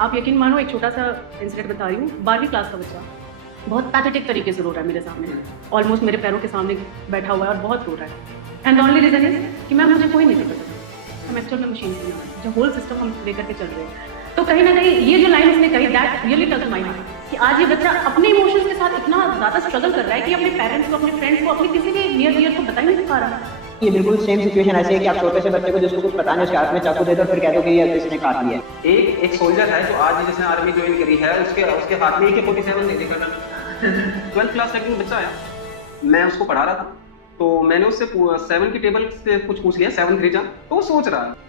आप यकीन मानो एक छोटा सा इंसिडेंट बता रही हूँ। 12वीं क्लास का बच्चा बहुत पैथेटिक तरीके से रो रहा है मेरे सामने, ऑलमोस्ट मेरे पैरों के सामने बैठा हुआ है और बहुत रो रहा है। एंड ओनली रीजन इज कि मैम मुझे कोई नहीं पता, हम एक्चुअल में मशीन से जो होल सिस्टम हम लेकर के चल रहे हैं। तो कहीं ना कहीं ये जो लाइन उसने कही, that really touch my heart कि आज ये बच्चा अपने इमोशंस के साथ इतना ज़्यादा स्ट्रगल कर रहा है कि अपने पेरेंट्स को, अपने फ्रेंड्स को, अपने किसी के नियर को बता ही नहीं पा रहा। ये बिल्कुल सेम सिचुएशन ऐसे है कि आप छोटे से बच्चे को जिसको कुछ पता नहीं उसके हाथ में चाकू दे दो फिर कह दो कि ये किसने काट लिया। एक सोल्जर है जो आज जिसने आर्मी ज्वाइन करी है, उसके हाथ में AK-47 दे देकर 12th क्लास तक बच्चा है। मैं उसको पढ़ा रहा था तो मैंने उससे 7 की टेबल से कुछ पूछ लिया, 7 3 जा, तो वो सोच रहा है।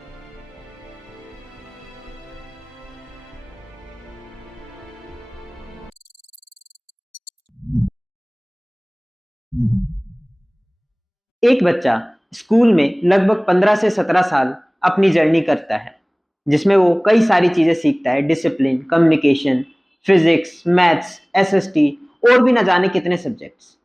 एक बच्चा स्कूल में लगभग 15 से 17 साल अपनी जर्नी करता है जिसमें वो कई सारी चीजें सीखता है, discipline, communication, physics, maths, SST और भी ना जाने कितने सब्जेक्ट्स।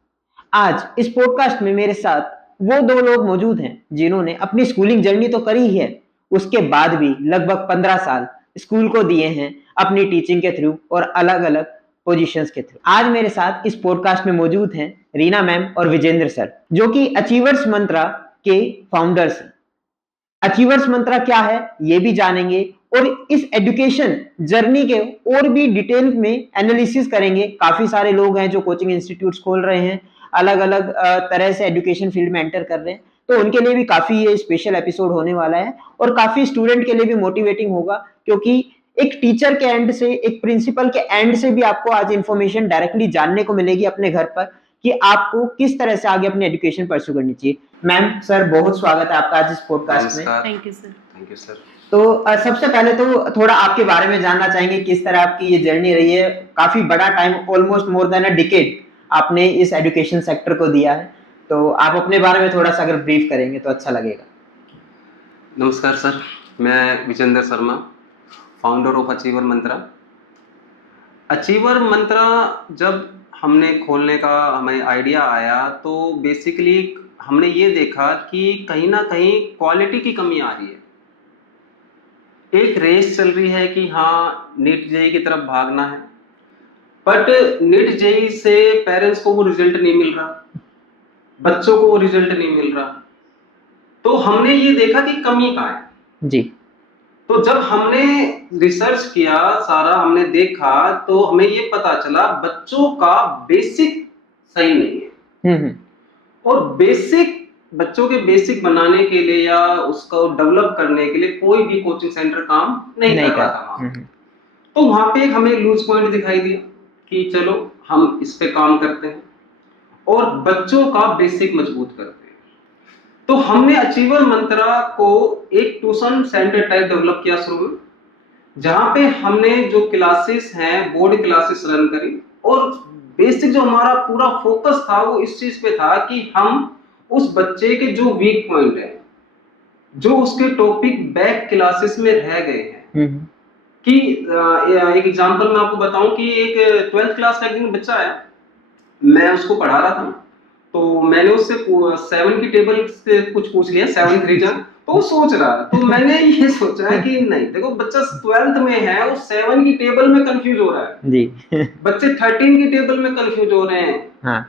आज इस पॉडकास्ट में मेरे साथ वो दो लोग मौजूद हैं जिन्होंने अपनी स्कूलिंग जर्नी तो करी ही है, उसके बाद भी लगभग 15 साल स्कूल को दिए हैं अपनी टीचिंग के थ्रू और अलग अलग पोजीशंस के थ्रू। आज मेरे साथ इस पॉडकास्ट में मौजूद हैं रीना मैम और विजेंद्र सर, जो कि अचीवर्स मंत्रा के फाउंडर्स हैं। अचीवर्स मंत्रा क्या है ये भी जानेंगे और इस एजुकेशन जर्नी के और भी डिटेल में एनालिसिस करेंगे। काफी सारे लोग हैं जो कोचिंग इंस्टीट्यूट्स खोल रहे हैं, अलग अलग तरह से एजुकेशन फील्ड में एंटर कर रहे हैं, तो उनके लिए भी काफी ये स्पेशल एपिसोड होने वाला है और काफी स्टूडेंट के लिए भी मोटिवेटिंग होगा, क्योंकि एक टीचर के एंड से, एक प्रिंसिपल के एंड से भी आपको आज इंफॉर्मेशन डायरेक्टली जानने को मिलेगी अपने घर पर कि आपको किस तरह से आगे अपनी एजुकेशन परस्यू करनी चाहिए। मैम, सर, बहुत स्वागत है आपका आज इस पॉडकास्ट में। Thank you sir. Thank you sir. तो सबसे पहले तो थोड़ा आपके बारे में जानना चाहेंगे, किस तरह आपकी ये जर्नी रही है। काफी बड़ा टाइम, ऑलमोस्ट मोर देन अ डिकेड आपने इस एजुकेशन सेक्टर को दिया है, तो आप अपने बारे में थोड़ा सा अगर ब्रीफ करेंगे तो अच्छा लगेगा। नमस्कार सर, मैं Vijendra Sharma, founder of Achiever Mantra. Achiever Mantra जब हमने खोलने का हमें आइडिया आया तो बेसिकली हमने ये देखा कि कहीं ना कहीं क्वालिटी की कमी आ रही है। एक रेस चल रही है कि हाँ नीट जेई की तरफ भागना है, बट नीट जेई से पेरेंट्स को वो रिजल्ट नहीं मिल रहा, बच्चों को वो रिजल्ट नहीं मिल रहा। तो हमने ये देखा कि कमी कहाँ है जी। तो जब हमने रिसर्च किया, सारा हमने देखा, तो हमें ये पता चला बच्चों का बेसिक सही नहीं है। और बेसिक, बच्चों के बेसिक बनाने के लिए या उसको डेवलप करने के लिए कोई भी कोचिंग सेंटर काम नहीं कर रहा था। तो वहां पे हमें लूज पॉइंट दिखाई दिया कि चलो हम इस पे काम करते हैं और बच्चों का बेसिक मजबूत करते हैं। तो हमने अचीवर मंत्रा को एक ट्यूशन सेंटर टाइप डेवलप किया शुरू में, जहां पे हमने जो क्लासेस हैं बोर्ड क्लासेस रन करी और बेसिक जो हमारा पूरा फोकस था वो इस चीज पे था कि हम उस बच्चे के जो वीक पॉइंट है, जो उसके टॉपिक बैक क्लासेस में रह गए हैं, कि एक एग्जांपल मैं आपको बताऊं कि एक 12th क्लास का एक बच्चा है, मैं उसको पढ़ा रहा था तो मैंने उससे 7 की टेबल से कुछ पूछ लिया, 7 3 जा, तो वो सोच रहा है। तो मैंने ये सोचा कि नहीं, देखो बच्चा 12th में है, वो 7 की टेबल में कंफ्यूज हो रहा है जी। बच्चे 13 की टेबल में कंफ्यूज हो रहे हैं। हाँ।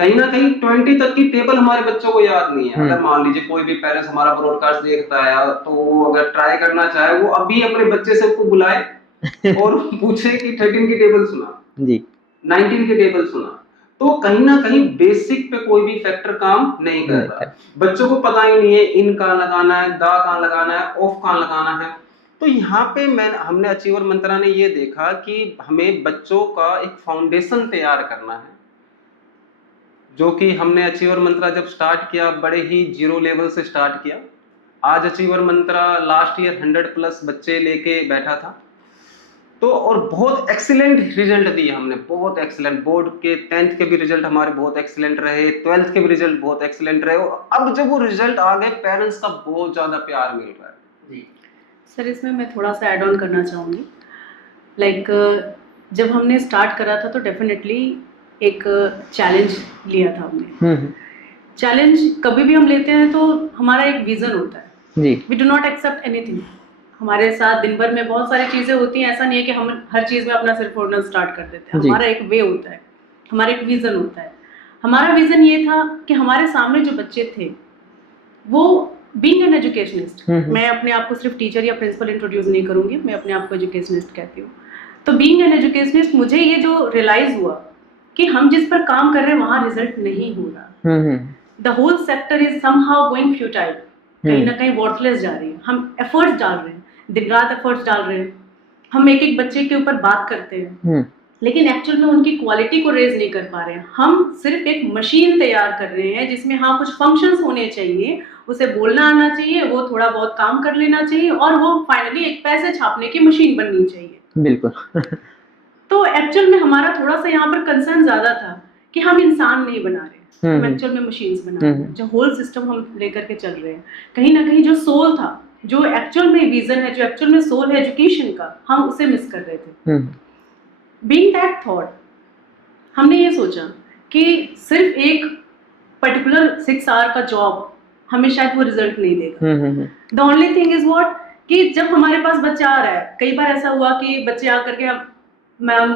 कहीं ना कहीं 20 तक की टेबल हमारे बच्चों को याद नहीं है। अगर मान लीजिए कोई भी पेरेंट्स हमारा ब्रॉडकास्ट देखता है तो वो अगर ट्राई करना चाहे, वो अभी अपने बच्चे से उसको बुलाए और पूछे कि 13 की टेबल सुना जी, 19 की टेबल सुना। तो कहीं ना कहीं बेसिक पे कोई भी फैक्टर काम नहीं कर रहा। बच्चों को पता ही नहीं है इन कहाँ लगाना है, दा कहाँ लगाना है, ऑफ कहाँ लगाना है। तो यहाँ पे हमने अचीवर मंत्रा ने ये देखा कि हमें बच्चों का एक फाउंडेशन तैयार करना है, जो कि हमने अचीवर मंत्रा जब स्टार्ट किया बड़े ही जीरो लेवल से स्टार्ट किया। आज अचीवर मंत्रा लास्ट ईयर 100+ बच्चे लेके बैठा था, तो और बहुत एक्सीलेंट रिजल्ट दिए हमने, बहुत एक्सीलेंट। बोर्ड के 10th के भी रिजल्ट हमारे बहुत एक्सीलेंट रहे, 12th के भी रिजल्ट बहुत एक्सीलेंट रहे। और अब जब वो रिजल्ट आ गए, पेरेंट्स का बहुत ज्यादा प्यार मिल रहा है जी। सर, इसमें मैं थोड़ा सा ऐड ऑन करना चाहूँगी। जब हमने स्टार्ट करा था तो डेफिनेटली एक चैलेंज लिया था हमने। चैलेंज कभी भी हम लेते हैं तो हमारा एक विजन होता है जी। We do not accept anything. हमारे साथ दिन भर में बहुत सारी चीजें होती हैं, ऐसा नहीं है कि हम हर चीज में अपना सिर फोड़ना स्टार्ट कर देते हैं। जी। हमारा एक वे होता है, हमारा एक विजन होता है। हमारा विजन ये था कि हमारे सामने जो बच्चे थे वो बीइंग एन एजुकेशनिस्ट, मैं अपने आप को सिर्फ टीचर या प्रिंसिपल इंट्रोड्यूस नहीं करूंगी, मैं अपने आप को एजुकेशनिस्ट कहती हूँ। तो बीइंग एन एजुकेशनिस्ट मुझे ये जो रियलाइज हुआ कि हम जिस पर काम कर रहे हैं वहां रिजल्ट नहीं हो रहा, the whole sector is somehow going futile, कहीं ना कहीं वर्थलेस जा रही है। हम एफर्ट्स डाल रहे हैं, दिन रात एफर्ट्स डाल रहे हैं, हम एक एक बच्चे के ऊपर बात करते हैं, लेकिन एक्चुअल में उनकी क्वालिटी को रेज नहीं कर पा रहे हैं। हम सिर्फ एक मशीन तैयार कर रहे हैं जिसमें हाँ कुछ फंक्शंस होने चाहिए, उसे बोलना आना चाहिए, वो थोड़ा बहुत काम कर लेना चाहिए और वो फाइनली एक पैसे छापने की मशीन बननी चाहिए। बिल्कुल। तो एक्चुअल में हमारा थोड़ा सा यहाँ पर कंसर्न ज्यादा था कि हम इंसान नहीं बना रहे, हम एक्चुअल में मशीन्स बना रहे हैं। जो होल सिस्टम हम लेकर के चल रहे हैं, कहीं ना कहीं जो सोल था, जो एक्चुअल में विजन है, जो एक्चुअल में सोल है एजुकेशन का, हम उसे मिस कर रहे थे। बीइंग दैट थॉट, हमने ये सोचा कि सिर्फ एक पर्टिकुलर 6 आवर का जॉब हमें शायद वो रिजल्ट नहीं देगा। The only thing is what, कि जब हमारे पास बच्चा आ रहा है, कई बार ऐसा हुआ कि बच्चे आकर के मैम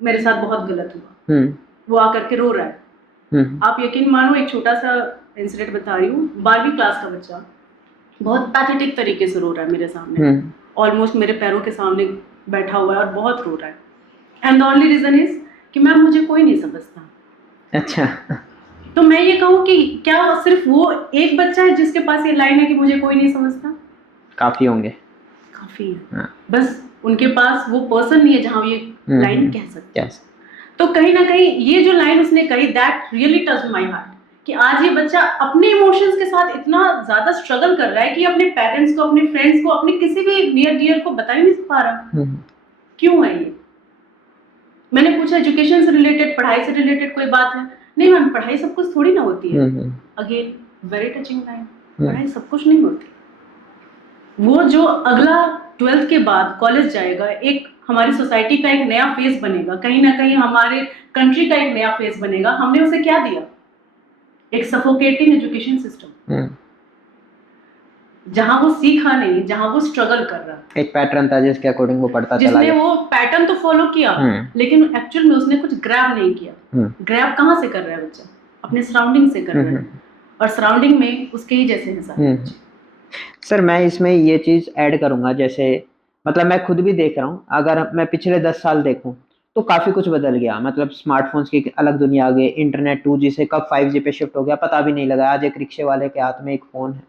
मेरे साथ बहुत गलत हुआ, वो आकर के रो रहा है। आप यकीन मानो, एक छोटा सा इंसिडेंट बता रही हूँ। 12वीं क्लास का बच्चा बहुत पैथेटिक तरीके से रो रहा है मेरे सामने, ऑलमोस्ट मेरे पैरों के सामने बैठा हुआ है और बहुत रो रहा है। And the only reason is कि मैम मुझे कोई नहीं समझता। अच्छा। तो मैं ये कहूँ कि क्या सिर्फ वो एक बच्चा है जिसके पास ये लाइन है कि मुझे कोई नहीं समझता? काफी होंगे, काफी है। बस उनके पास वो पर्सन नहीं है जहाँ ये लाइन कह सकते हैं। तो कहीं ना कहीं ये जो लाइन उसने कही, that really touched my heart, कि आज ये बच्चा अपने इमोशंस के साथ इतना ज्यादा स्ट्रगल कर रहा है कि अपने पेरेंट्स को, अपने फ्रेंड्स को, अपने किसी भी नियर डियर को बता ही नहीं पा रहा। क्यों है ये? मैंने पूछा एजुकेशन से रिलेटेड, पढ़ाई से रिलेटेड कोई बात है? नहीं मैम, पढ़ाई सब कुछ थोड़ी ना होती है। अगेन वेरी टचिंग लाइन, पढ़ाई सब कुछ नहीं होती। वो जो अगला 12th के बाद कॉलेज जाएगा, एक हमारी सोसाइटी का एक नया फेस बनेगा, कहीं ना कहीं हमारे कंट्री का एक नया फेस बनेगा। हमने उसे क्या दिया? एक सफोकेटिंग एजुकेशन सिस्टम, जहां वो सीखा नहीं, जहां वो स्ट्रगल कर रहा। एक पैटर्न था जिसके अकॉर्डिंग वो पढ़ता चला गया। जिसने वो पैटर्न तो फॉलो किया, लेकिन एक्चुअल में उसने कुछ ग्रैब नहीं किया। ग्रैब कहाँ से कर रहा है बच्चा? अपने सराउंडिंग से कर रहा है, और सराउंडिंग में उसके ही जैसे हैं सारे। सर मैं इसमें ये चीज़ ऐड करूँगा, जैसे मतलब मैं खुद भी देख रहा हूँ, अगर मैं पिछले 10 साल देखूँ तो काफ़ी कुछ बदल गया। मतलब स्मार्टफोन्स की अलग दुनिया आ गई, इंटरनेट 2G से कब 5G पे शिफ्ट हो गया पता भी नहीं लगा। आज एक रिक्शे वाले के हाथ में एक फ़ोन है।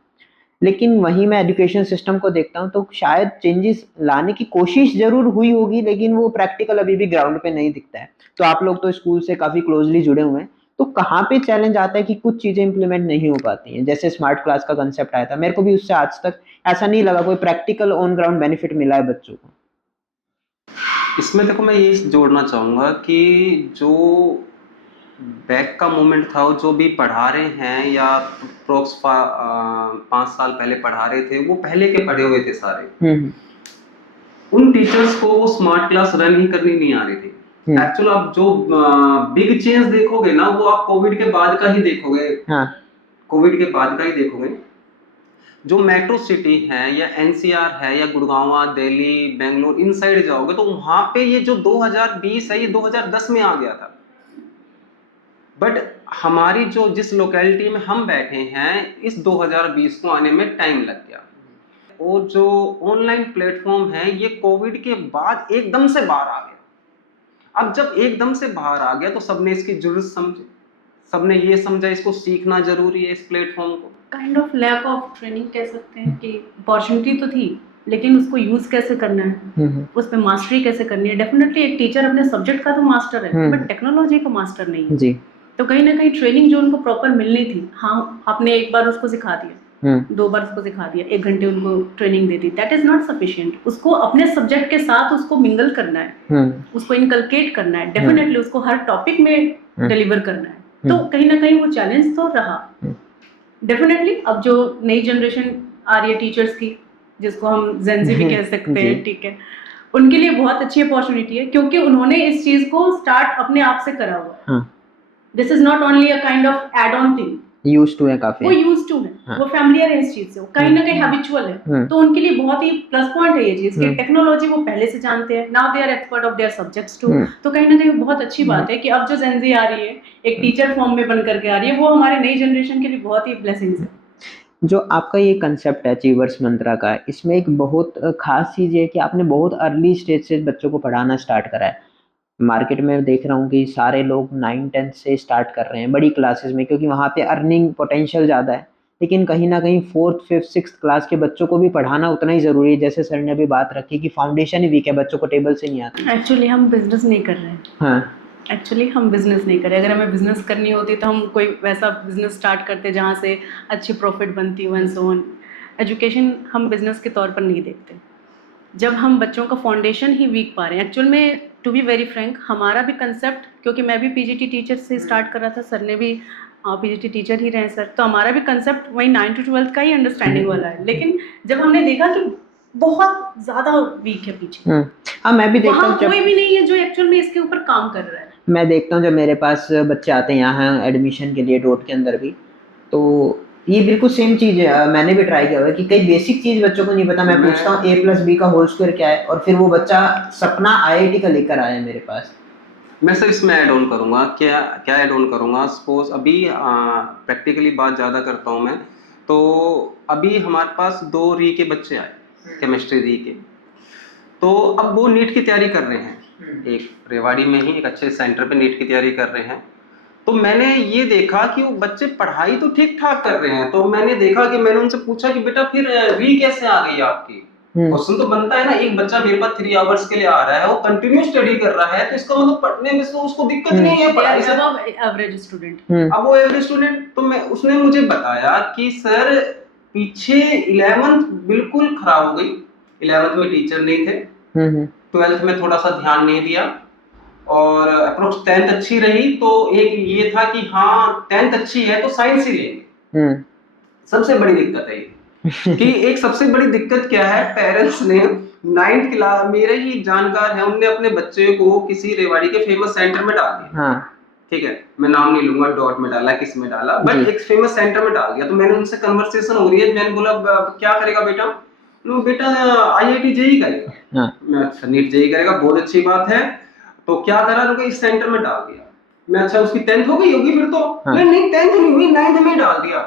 लेकिन वहीं मैं एजुकेशन सिस्टम को देखता हूँ तो शायद चेंजेस लाने की कोशिश ज़रूर हुई होगी, लेकिन वो प्रैक्टिकल अभी भी ग्राउंड पे नहीं दिखता है। तो आप लोग तो स्कूल से काफ़ी क्लोजली जुड़े हुए हैं, तो कहाँ पे चैलेंज आता है कि कुछ चीज़ें इंप्लीमेंट नहीं हो पाती हैं? जैसे स्मार्ट क्लास का कंसेप्ट आया था, मेरे को भी उससे आज तक ऐसा नहीं लगा कोई प्रैक्टिकल ऑन ग्राउंड बेनिफिट मिला है बच्चों को। इसमें देखो मैं ये जोड़ना चाहूँगा कि जो बैक का मोमेंट था, वो जो भी पढ़ा रहे हैं या प्रोक्स 5 साल पहले पढ़ा रहे थे, वो पहले के पढ़े हुए थे सारे। उन टीचर्स को वो स्मार्ट क्लास रन ही करनी नहीं आ रही थी। एक्चुअली आप जो बिग चेंज देखोगे ना, वो आप कोविड के बाद का ही देखोगे। कोविड के बाद का ही देखोगे। जो मेट्रो सिटी है या एनसीआर है या गुड़गांव, दिल्ली, बेंगलोर, इन साइड जाओगे तो वहां पे ये जो 2020 है, ये 2010 में आ गया था। बट हमारी जो जिस लोकेलिटी में हम बैठे हैं, इस 2020 को आने में टाइम लग गया। और जो ऑनलाइन प्लेटफॉर्म है, ये कोविड के बाद एकदम से बाहर आ गया। अब जब एकदम से बाहर आ गया तो सबने इसकी जरूरत समझी, सबने ये समझा इसको सीखना जरूरी है, इस प्लेटफॉर्म को। Kind of lack of training कह सकते हैं कि अपॉर्चुनिटी तो थी, लेकिन उसको यूज कैसे करना है, उस पे मास्टरी कैसे करनी है। डेफिनेटली एक टीचर अपने सब्जेक्ट का तो मास्टर है, बट टेक्नोलॉजी का मास्टर नहीं है जी। तो कहीं ना कहीं ट्रेनिंग जो उनको प्रॉपर मिलनी थी, हाँ आपने एक बार उसको सिखा दिया, 2 बार उसको सिखा दिया, 1 घंटे उनको training they the, that is not sufficient. उसको अपने सब्जेक्ट के साथ उसको मिंगल करना है, उसको इनकलकेट करना है, डेफिनेटली उसको हर टॉपिक में डिलीवर करना है। तो कहीं ना कहीं वो चैलेंज तो रहा डेफिनेटली। अब जो नई जनरेशन आ रही है टीचर्स की, जिसको हम जेनजी भी कह सकते हैं, ठीक है, उनके लिए बहुत अच्छी अपॉर्चुनिटी है, क्योंकि उन्होंने इस चीज को स्टार्ट अपने आप से करा हुआ है। This is not only a kind of add on thing, use to है वो काफी। यूज टू है, हाँ। वो फैमिलियर है इस चीज से, वो कहीं ना कहीं हैबिचुअल है, तो उनके लिए बहुत ही प्लस पॉइंट है ये चीज कि टेक्नोलॉजी वो पहले से जानते हैं, now they are expert of their subjects too. तो कहीं ना कहीं बहुत अच्छी बात है कि अब जो जेनजी आ रही है एक टीचर फॉर्म में बन करके आ रही है, वो हमारे नई जनरेशन के लिए बहुत ही ब्लेसिंग्स है। जो आपका ये कंसेप्ट है अचीवर्स मंत्रा का, इसमें एक बहुत खास चीज़ ये है कि आपने बहुत अर्ली स्टेज से बच्चों को पढ़ाना स्टार्ट करा है। मार्केट में देख रहा हूँ कि सारे लोग 9-10 से स्टार्ट कर रहे हैं बड़ी क्लासेस में, क्योंकि वहाँ पे अर्निंग पोटेंशियल ज़्यादा है। लेकिन कहीं ना कहीं 4th 5th 6th क्लास के बच्चों को भी पढ़ाना उतना ही ज़रूरी है, जैसे सर ने अभी बात रखी कि फाउंडेशन ही वीक है, बच्चों को टेबल से नहीं आता। एक्चुअली हम बिजनेस नहीं कर रहे हैं, हाँ। एक्चुअली हम बिजनेस नहीं करें। अगर हमें बिजनेस करनी होती तो हम कोई वैसा बिजनेस स्टार्ट करते जहाँ से अच्छी प्रॉफिट बनती हो एंड सो ऑन। एजुकेशन हम बिजनेस के तौर पर नहीं देखते। जब हम बच्चों का फाउंडेशन ही वीक पा रहे हैं, एक्चुअल में टू बी वेरी फ्रैंक हमारा भी कंसेप्ट, क्योंकि मैं भी पीजीटी टीचर से स्टार्ट कर रहा था, सर ने भी पीजीटी टीचर ही रहे सर, तो हमारा भी कंसेप्ट वही 9 to 12 का ही अंडरस्टैंडिंग वाला है। लेकिन जब हमने देखा कि बहुत ज़्यादा वीक है पीछे, हाँ, मैं भी देखता वहाँ हूँ कोई भी नहीं है जो एक्चुअल में इसके ऊपर काम कर रहा है। मैं देखता हूँ जब मेरे पास बच्चे आते हैं यहाँ एडमिशन के लिए डॉट के अंदर भी, तो ये बिल्कुल सेम चीज़ है। मैंने भी ट्राई किया हुआ है कि कई बेसिक चीज़ बच्चों को नहीं पता। मैं पूछता हूँ a+b का होल स्क्वायर क्या है, और फिर वो बच्चा सपना IIT का लेकर आया मेरे पास। मैं सर इसमें ऐड ऑन करूंगा, क्या क्या ऐड ऑन करूंगा। सपोज अभी प्रैक्टिकली बात ज़्यादा करता हूं मैं, तो अभी हमारे पास 2 री के बच्चे आए, केमिस्ट्री री के, तो अब वो नीट की तैयारी कर रहे हैं, एक रेवाड़ी में ही एक अच्छे सेंटर पे नीट की तैयारी कर रहे हैं। तो मैंने ये देखा कि वो बच्चे पढ़ाई तो ठीक ठाक कर रहे हैं, तो मैंने देखा कि मैंने उनसे पूछा कि बेटा फिर री कैसे आ गई आपकी। क्वेश्चन तो बनता है ना, एक बच्चा मेरे पास 3 आवर्स के लिए आ रहा है, वो कंटिन्यू स्टडी कर रहा है, तो इसका मतलब पढ़ने में तो उसको दिक्कत नहीं है, पढ़ाई से एवरेज स्टूडेंट। अब वो एवरेज स्टूडेंट। तो मैं उसने मुझे बताया कि सर पीछे 11th बिल्कुल खराब हो गई, 11th में टीचर नहीं थे, 12th में थोड़ा सा ध्यान नहीं दिया, और अप्रोक्स 10th अच्छी रही। तो एक ये था कि हाँ 10th अच्छी है तो साइंस ही लेंगे। सबसे बड़ी दिक्कत है ये कि एक सबसे बड़ी दिक्कत क्या है, पेरेंट्स ने 9th क्लास, मेरे ही जानकार है, उनने अपने बच्चे को किसी रेवाड़ी के फेमस सेंटर में डाल दिया। ठीक है, मैं नाम नहीं लूंगा, डॉट में डाला किस में डाला, बट एक फेमस सेंटर में डाल दिया। तो मैंने उनसे कन्वर्सेशन हो रही है, मैंने बोला क्या करेगा बेटा? बेटा IIT जेई करेगा। मैं अच्छा नीट जेई करेगा, बहुत अच्छी बात है, तो क्या करा, उनको इस सेंटर में डाल दिया। मैं अच्छा उसकी 10th हो गई होगी फिर तो? नहीं 10th नहीं हुई, 9th में डाल दिया।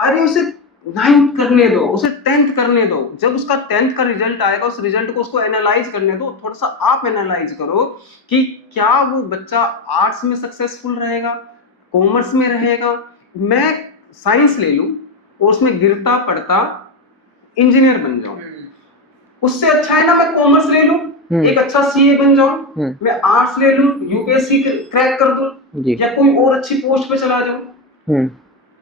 अरे उसे 9th करने दो, उसे 10th करने दो, जब उसका 10th का रिजल्ट आएगा उस रिजल्ट को उसको एनालाइज करने दो। थोड़ा सा आप एनालाइज करो कि क्या वो बच्चा आर्ट्स में सक्सेसफुल रहेगा, कॉमर्स में रहेगा। मैं साइंस ले लूं और उसमें गिरता पड़ता इंजीनियर बन जाऊं, उससे अच्छा है ना मैं कॉमर्स ले लूं, एक अच्छा सीए बन जाऊं, मैं आर्ट्स ले लूं, यूपीएससी क्रैक कर दूं, या कोई और अच्छी पोस्ट पे चला जाऊं।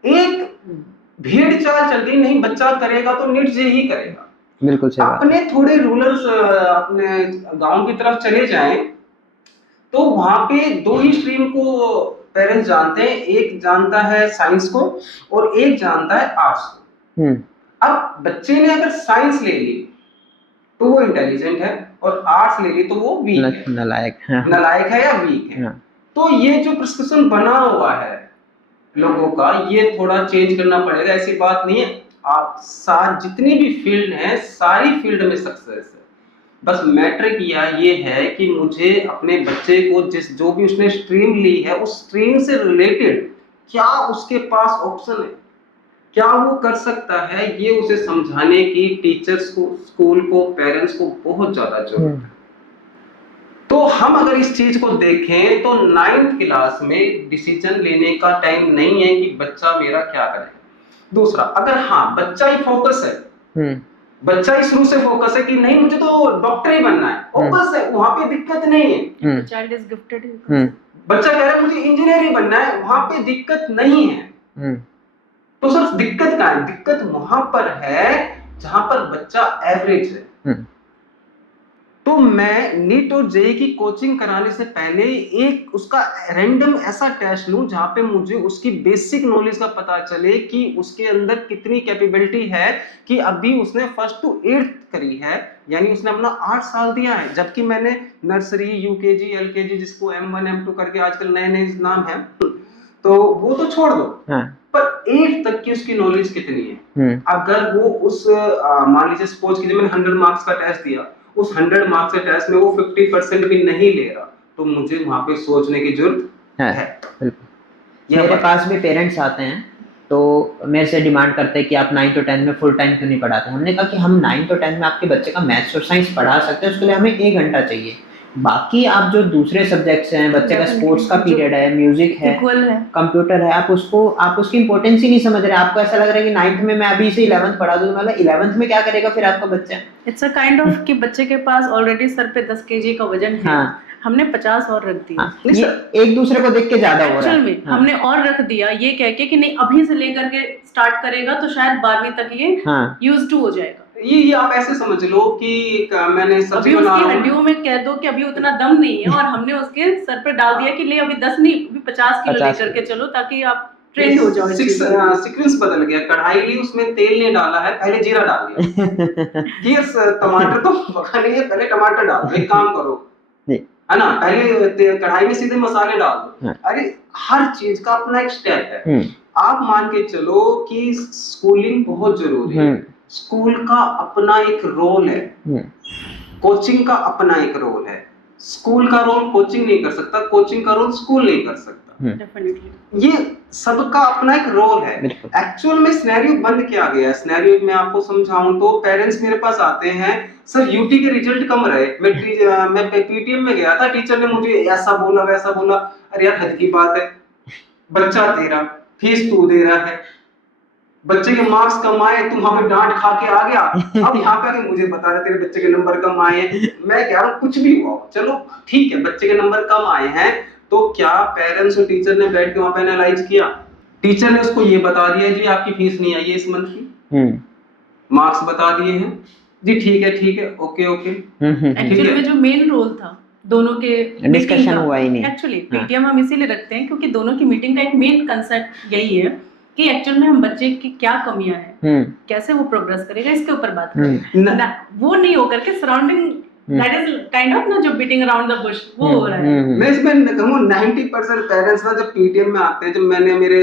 एक भीड़ चाल चल रही, नहीं बच्चा करेगा तो नीट जेई करेगा। बिल्कुल सही बात। अपने थोड़े रूरल अपने गांव की तरफ चले जाएं तो वहां पे 2 ही स्ट्रीम को पेरेंट्स जानते हैं, एक जानता है साइंस को और एक जानता है आर्ट्स को। अब बच्चे ने अगर साइंस ले ली तो वो इंटेलिजेंट है, और आर्ट्स ले ली तो वो वीक है, नालायक है या वीक है। तो ये जो प्रिस्क्रिप्शन बना हुआ है लोगों का, ये थोड़ा चेंज करना पड़ेगा। ऐसी बात नहीं है, आप जितनी भी फील्ड है सारी फील्ड में सक्सेस है, बस मैट्रिक ये है कि मुझे अपने बच्चे को जो भी उसने स्ट्रीम ली है उस स्ट्रीम से रिलेटेड क्या उसके पास ऑप्शन है, क्या वो कर सकता है, ये उसे समझाने की टीचर्स को, स्कूल को, पेरेंट्स को बहुत ज्यादा जरूरत है। तो हम अगर इस चीज को देखें तो 9th क्लास में डिसीजन लेने का टाइम नहीं है कि बच्चा मेरा क्या करे। दूसरा, अगर हाँ बच्चा ही फोकस है, बच्चा ही शुरू से फोकस है कि नहीं मुझे तो डॉक्टर ही बनना है, फोकस है, वहां पे दिक्कत नहीं है। चाइल्ड इज गिफ्टेड, बच्चा कह रहा है मुझे इंजीनियर ही बनना है, वहां पे दिक्कत नहीं है। तो सर दिक्कत कहाँ है? दिक्कत वहां पर है जहां पर बच्चा एवरेज है। तो मैं नीट और जेई की कोचिंग कराने से पहले एक उसका रैंडम ऐसा टेस्ट लूं जहां पे मुझे उसकी बेसिक नॉलेज का पता चले कि उसके अंदर कितनी कैपेबिलिटी है, कि अभी उसने 1st to 8th करी है, यानी उसने अपना 8 साल दिया है, जबकि मैंने नर्सरी, यूकेजी, एलकेजी, जिसको M1 M2 करके आजकल नए नए नाम है, तो वो तो छोड़ दो, पर 8 तक की उसकी नॉलेज कितनी है। अगर वो उस मान लीजिए सपोज कीजिए मैंने 100 मार्क्स का टेस्ट दिया, उस 100 मार्क्स के टेस्ट में वो 50% भी नहीं ले रहा, तो मुझे वहां पे सोचने की जरूरत है। मेरे पास भी पेरेंट्स आते हैं तो मेरे से डिमांड करते हैं कि आप 9 to 10 में फुल टाइम क्यों नहीं पढ़ाते। हमने कहा कि हम 9 to 10 में आपके बच्चे का मैथ्स और साइंस पढ़ा सकते हैं, उसके लिए हमें 1 घंटा चाहिए। बाकी आप जो दूसरे सब्जेक्ट्स हैं, बच्चे का स्पोर्ट्स का पीरियड है, म्यूजिक है, कंप्यूटर है, आप उसकी इंपॉर्टेंस ही नहीं समझ रहे। आपको ऐसा लग रहा है कि 9th में मैं अभी से 11th पढ़ा दूं, मतलब 11th में क्या करेगा फिर आपका बच्चा। इट्स अ काइंड ऑफ कि बच्चे के पास ऑलरेडी सर पे 10 kg का वजन है। हाँ। हमने 50 और रख दिया। हाँ, ये एक दूसरे को देख के ज्यादा हो रहा है। में हमने और रख दिया ये कह के कि नहीं अभी से लेकर के स्टार्ट करेगा तो शायद 12वीं तक ये यूज्ड टू हो जाएगा। ये आप ऐसे समझ लो कि मैंने अभी उसकी हड्डियों में कह दो कि अभी उतना दम नहीं है और हमने उसके सर पे डाल दिया कि ले अभी 10 नहीं अभी 50 किलो लेकर के चलो ताकि आप ट्रेंड हो जाओ। सीक्वेंस बदल गया। कढ़ाई ली, उसमें तेल नहीं डाला है, पहले जीरा डाल दिया। ये टमाटर तो पका नहीं है, पहले टमाटर डाल दो। एक काम करो है ना, पहले कढ़ाई में सीधे मसाले डाल दो। अरे हर चीज का अपना एक स्टेप है। आप मान के चलो कि स्कूलिंग बहुत जरूरी है। स्कूल का अपना एक रोल है, कोचिंग का अपना एक रोल है। स्कूल का रोल कोचिंग नहीं कर सकता, कोचिंग का रोल स्कूल नहीं कर सकता। डेफिनेटली ये सबका अपना एक रोल है। एक्चुअल में सिनेरियो बंद किया गया है। सिनेरियो में आपको समझाऊं तो पेरेंट्स मेरे पास आते हैं, सर यूटी के रिजल्ट कम रहे, मैं पीटीएम में गया था, टीचर ने मुझे ऐसा बोला वैसा बोला। अरे यार हद की बात है, बच्चा तेरा, फीस तू दे रहा है, बच्चे के मार्क्स कम आए, तुम वहां पे डांट खा के आ गया, अब यहाँ पे आके मुझे बता रहे तेरे बच्चे के नंबर कम आए हैं। मैं कह रहा हूँ कुछ भी हुआ, चलो ठीक है बच्चे के नंबर कम आए हैं, तो क्या पेरेंट्स और टीचर ने बैठ के वहां पे एनालाइज किया? टीचर ने उसको ये बता दिया जी आपकी फीस नहीं आई है इस मंथ की, मार्क्स बता दिए हैं जी, ठीक है ओके ओके। एक्चुअली में जो मेन रोल था दोनों के डिस्कशन हुआ ही नहीं। एक्चुअली पीटीएम हम इसीलिए रखते हैं क्योंकि दोनों की मीटिंग का एक मेन कंसेप्ट यही है कि एक्चुअल में हम बच्चे की क्या कमियां हैं, कैसे वो प्रोग्रेस करेगा, इसके ऊपर बात करें। वो नहीं होकर के surrounding that is kind of ना जो बीटिंग अराउंड द बुश वो हो रहा है। मैं इसमें कहूँ 90% पेरेंट्स ना जब पीटीएम में आते हैं, जब मैंने मेरे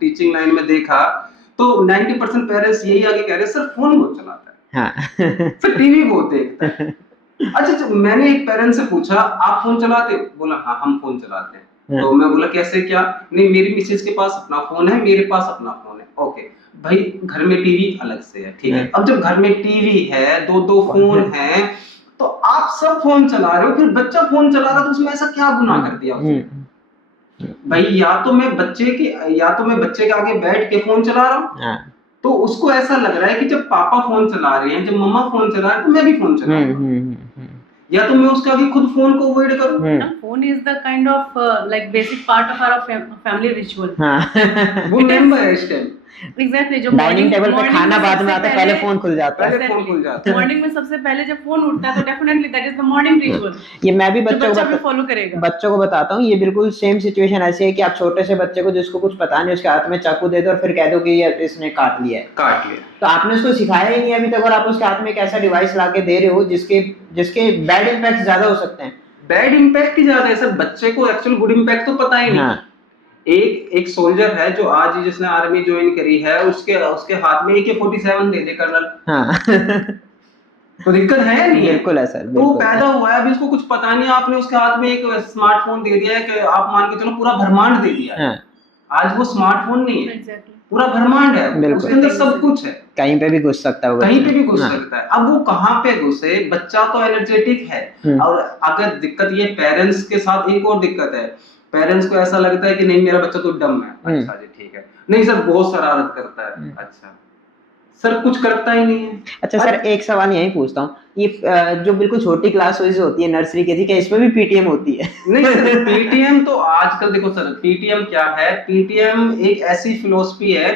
टीचिंग लाइन में देखा तो 90% पेरेंट्स यही आगे कह रहे हैं सर फोन बहुत चलाता है, सर टीवी बहुत देखता है। अच्छा मैंने एक पेरेंट से पूछा आप फोन चलाते हो? बोला हाँ हम फोन चलाते हैं। तो मैं बोला कैसे क्या? नहीं मेरी मिसेज के पास अपना फोन है, मेरे पास अपना फोन है। ओके भाई घर में टीवी अलग से है, ठीक है। अब जब घर में टीवी है, दो फोन है, तो आप सब फोन चला रहे हो, फिर बच्चा फोन चला रहा तो उसमें ऐसा क्या गुनाह कर दिया उसने? भाई या तो मैं बच्चे के आगे बैठ के फोन चला रहा हूँ, तो उसको ऐसा लग रहा है कि जब पापा फोन चला रहे हैं, जब मम्मा फोन चला रहे हैं, तो मैं भी फोन चला रहा हूँ, या तो मैं उसका भी खुद फोन को अवॉइड करूं। Phone is the kind of like basic part of our family ritual. वो मेंबर है इस टाइम। एग्जैक्टली जो डाइनिंग टेबल पे खाना बाद में आता है, पहले फोन खुल जाता है। मॉर्निंग में सबसे पहले जब फोन उठता है तो definitely that is the morning ritual. ये मैं भी बच्चों को बताता हूँ। ये बिल्कुल सेम सिचुएशन ऐसी है कि आप छोटे से बच्चे को जिसको कुछ पता नहीं उसके हाथ में चाकू दे दो और फिर कह दो कि ये इसने काट लिया। तो आपने उसको सिखाया ही नहीं अभी तक, और आप उसके हाथ में एक ऐसा डिवाइस लाके दे रहे हो जिसके बैड इम्पैक्ट ज्यादा हो सकते हैं। बैड इम्पैक्ट ही ज्यादा है सर, बच्चे को एक्चुअल गुड इम्पैक्ट तो पता ही नहीं। एक सोल्जर है जो आज जिसने आर्मी ज्वाइन करी है, उसके हाथ में AK-47 दे दे कर्नल, तो दिक्कत है नहीं? बिल्कुल है सर। तो पैदा हुआ है, अभी इसको कुछ पता नहीं, आपने उसके हाथ में एक स्मार्टफोन दे दिया है कि आप मान के चलो पूरा ब्रह्मांड दे दिया है। आज वो स्मार्टफोन नहीं है, पूरा ब्रह्मांड है, उसके अंदर सब कुछ है, कहीं पे भी घुस सकता है, कहीं पे भी घुस सकता है। अब वो कहाँ पे घुसे? बच्चा तो एनर्जेटिक है, और अगर दिक्कत ये पेरेंट्स के साथ एक और दिक्कत है, पेरेंट्स को ऐसा लगता है कि नहीं मेरा बच्चा तो डम है। अच्छा जी ठीक है, नहीं सर बहुत शरारत करता है। अच्छा सर कुछ करता ही नहीं है। अच्छा सर एक सवाल यही पूछता हूँ, ये जो बिल्कुल छोटी क्लास होती है नर्सरी के थी, क्या इसमें भी पीटीएम होती है? नहीं सर पीटीएम तो आजकल देखो सर, पीटीएम क्या है? पीटीएम एक ऐसी फिलॉसफी है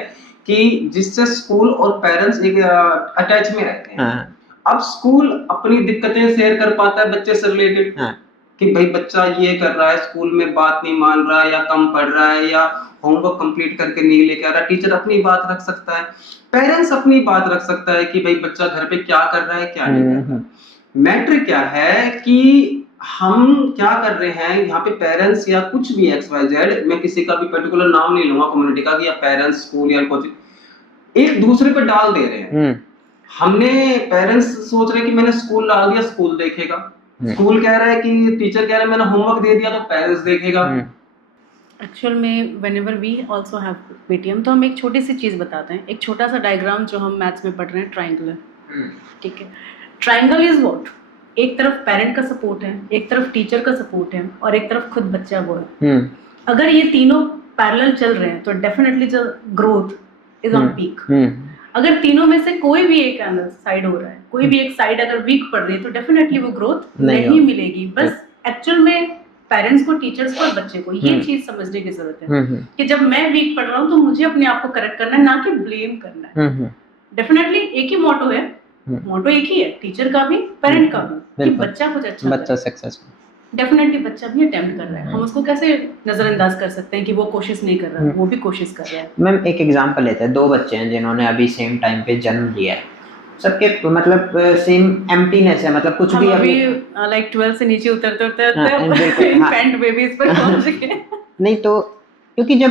कि जिससे स्कूल और पेरेंट्स एक अटैच में रहते हैं। अब स्कूल अपनी दिक्कतें शेयर कर पाता है बच्चे से रिलेटेड, कि भाई बच्चा ये कर रहा है, स्कूल में बात नहीं मान रहा है, या कम पढ़ रहा है, या होमवर्क कंप्लीट करके नहीं लेके आ रहा। टीचर अपनी बात रख सकता है, पेरेंट्स अपनी बात रख सकता है कि भाई बच्चा घर पे क्या कर रहा है क्या नहीं कर रहा। मैटर क्या है कि हम क्या कर रहे हैं यहाँ पे, पेरेंट्स या कुछ भी XYZ, मैं किसी का भी पर्टिकुलर नाम नहीं लूंगा कम्युनिटी का, कि या पेरेंट्स स्कूल या कोचिंग, एक दूसरे पे डाल दे रहे हैं। हमने पेरेंट्स सोच रहे कि मैंने स्कूल डाल दिया, स्कूल देखेगा, स्कूल कह रहा है कि टीचर कह रहा है मैंने होमवर्क दे दिया तो पेरेंट्स देखेगा। एक्चुअल में whenever we also have Paytm, तो हम एक छोटी सी चीज़ बताते हैं, एक छोटा सा डायग्राम जो हम मैथ्स में पढ़ रहे हैं, ट्राइंगल, ठीक है। ट्राइंगल इज व्हाट, एक तरफ पेरेंट का सपोर्ट है, एक तरफ टीचर का सपोर्ट है, और एक तरफ खुद बच्चा वो है। अगर ये तीनों पैरेलल चल रहे हैं तो डेफिनेटली जो ग्रोथ इज ऑन पीक। अगर तीनों में से कोई भी एक साइड हो रहा है, कोई भी एक साइड अगर वीक पड़ रही है, तो डेफिनेटली वो ग्रोथ नहीं मिलेगी। बस एक्चुअल में पेरेंट्स को, टीचर्स को और बच्चे को ये चीज समझने की जरूरत है कि जब मैं वीक पढ़ रहा हूँ तो मुझे अपने आप को करेक्ट करना है, ना कि ब्लेम करना है। डेफिनेटली एक ही मोटो है, मोटो एक ही है, टीचर का भी पेरेंट का भी, कि बच्चा कुछ अच्छा, बच्चा सक्सेसफुल, डेफिनेटली बच्चा भी अटेम्प्ट कर रहा है। हम उसको कैसे नजरअंदाज कर सकते हैं कि वो कोशिश नहीं कर रहा है, वो भी कोशिश कर रहा है। मैम एक एग्जांपल लेते हैं, दो बच्चे हैं जिन्होंने अभी सेम टाइम पे जन्म लिया है, सबके मतलब सेम एम्प्टीनेस है, मतलब कुछ भी अभी लाइक 12 से नीचे उतरते उतरते इन्फेंट बेबीज पर पहुंच गए। नहीं तो क्योंकि जब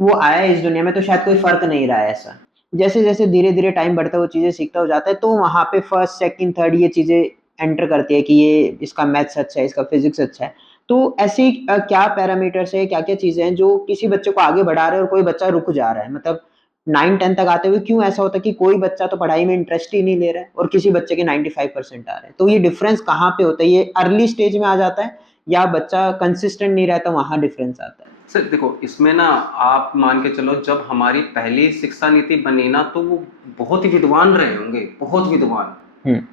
वो आया इस दुनिया में तो शायद कोई फर्क नहीं रहा है ऐसा, जैसे जैसे धीरे धीरे टाइम बढ़ता है वो चीजें सीखता हो जाता है, तो वहाँ पे फर्स्ट सेकंड थर्ड ये चीजें एंटर करती है कि ये इसका मैथ्स अच्छा है, इसका फिजिक्स अच्छा है। तो ऐसे क्या पैरामीटर्स है, क्या क्या चीजें हैं जो किसी बच्चे को आगे बढ़ा रहे हैं और कोई बच्चा रुक जा रहा है, मतलब 9-10 तक आते हुए क्यों ऐसा होता है कि कोई बच्चा तो पढ़ाई में इंटरेस्ट ही नहीं ले रहा है और किसी बच्चे के 95% आ रहे हैं, तो ये डिफरेंस कहाँ पे होता है? ये अर्ली स्टेज में आ जाता है या बच्चा कंसिस्टेंट नहीं रहता, वहां डिफरेंस आता है? सर देखो, इसमें ना आप मान के चलो, जब हमारी पहली शिक्षा नीति बनी ना, तो वो बहुत ही विद्वान रहे होंगे, बहुत विद्वान।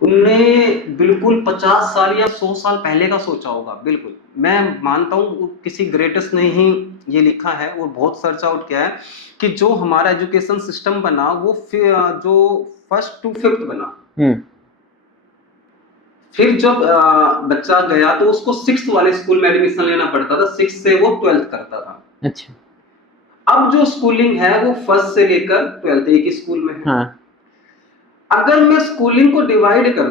उनने बिल्कुल 50 साल या 100 साल पहले का सोचा होगा। बिल्कुल मैं मानता हूँ, किसी ग्रेटेस्ट ने ही ये लिखा है और बहुत सर्च आउट किया है कि जो हमारा एजुकेशन सिस्टम बना वो जो 1st to 5th बना। फिर जब बच्चा गया तो उसको 6th वाले स्कूल में एडमिशन लेना पड़ता था, 6th से वो 12th करता था। अच्छा, अब जो स्कूलिंग है वो 1st से लेकर 12th एक ही स्कूल में है। हाँ। अगर मैं स्कूलिंग को डिवाइड कर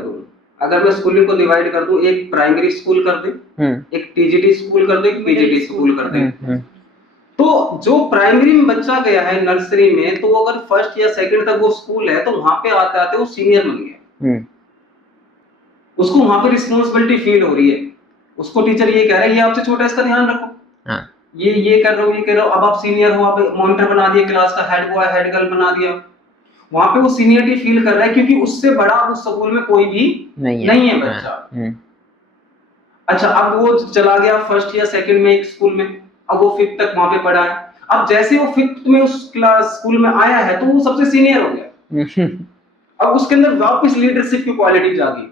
दूं, एक प्राइमरी स्कूल कर दे, एक टीजीटी स्कूल कर दे, एक पीजीटी स्कूल कर दे, तो जो प्राइमरी में बच्चा गया है नर्सरी में, तो अगर 1st या 2nd तक वो स्कूल है, तो वहां पे आते आते वो सीनियर बन गया। उसको वहां पे रिस्पॉन्सिबिलिटी फील हो रही है, उसको टीचर ये कह रहा है ये आपसे छोटा है, इसका ध्यान रखो। ये कर रहे हो, अब आप सीनियर हो, आप मॉनिटर बना दिया, क्लास का हेड बॉय हेड गर्ल बना दिया। वहां पे वो सीनियरिटी फील कर रहा है क्योंकि उससे बड़ा उस स्कूल में कोई भी नहीं है बच्चा। अच्छा, अब वो चला गया 1st या 2nd में एक स्कूल में, अब वो 5th तक वहां पे पढ़ा है। अब जैसे वो 5th में उस क्लास स्कूल में आया है तो वो सबसे सीनियर हो गया। अब उसके अंदर वापस लीडरशिप की क्वालिटी जागी।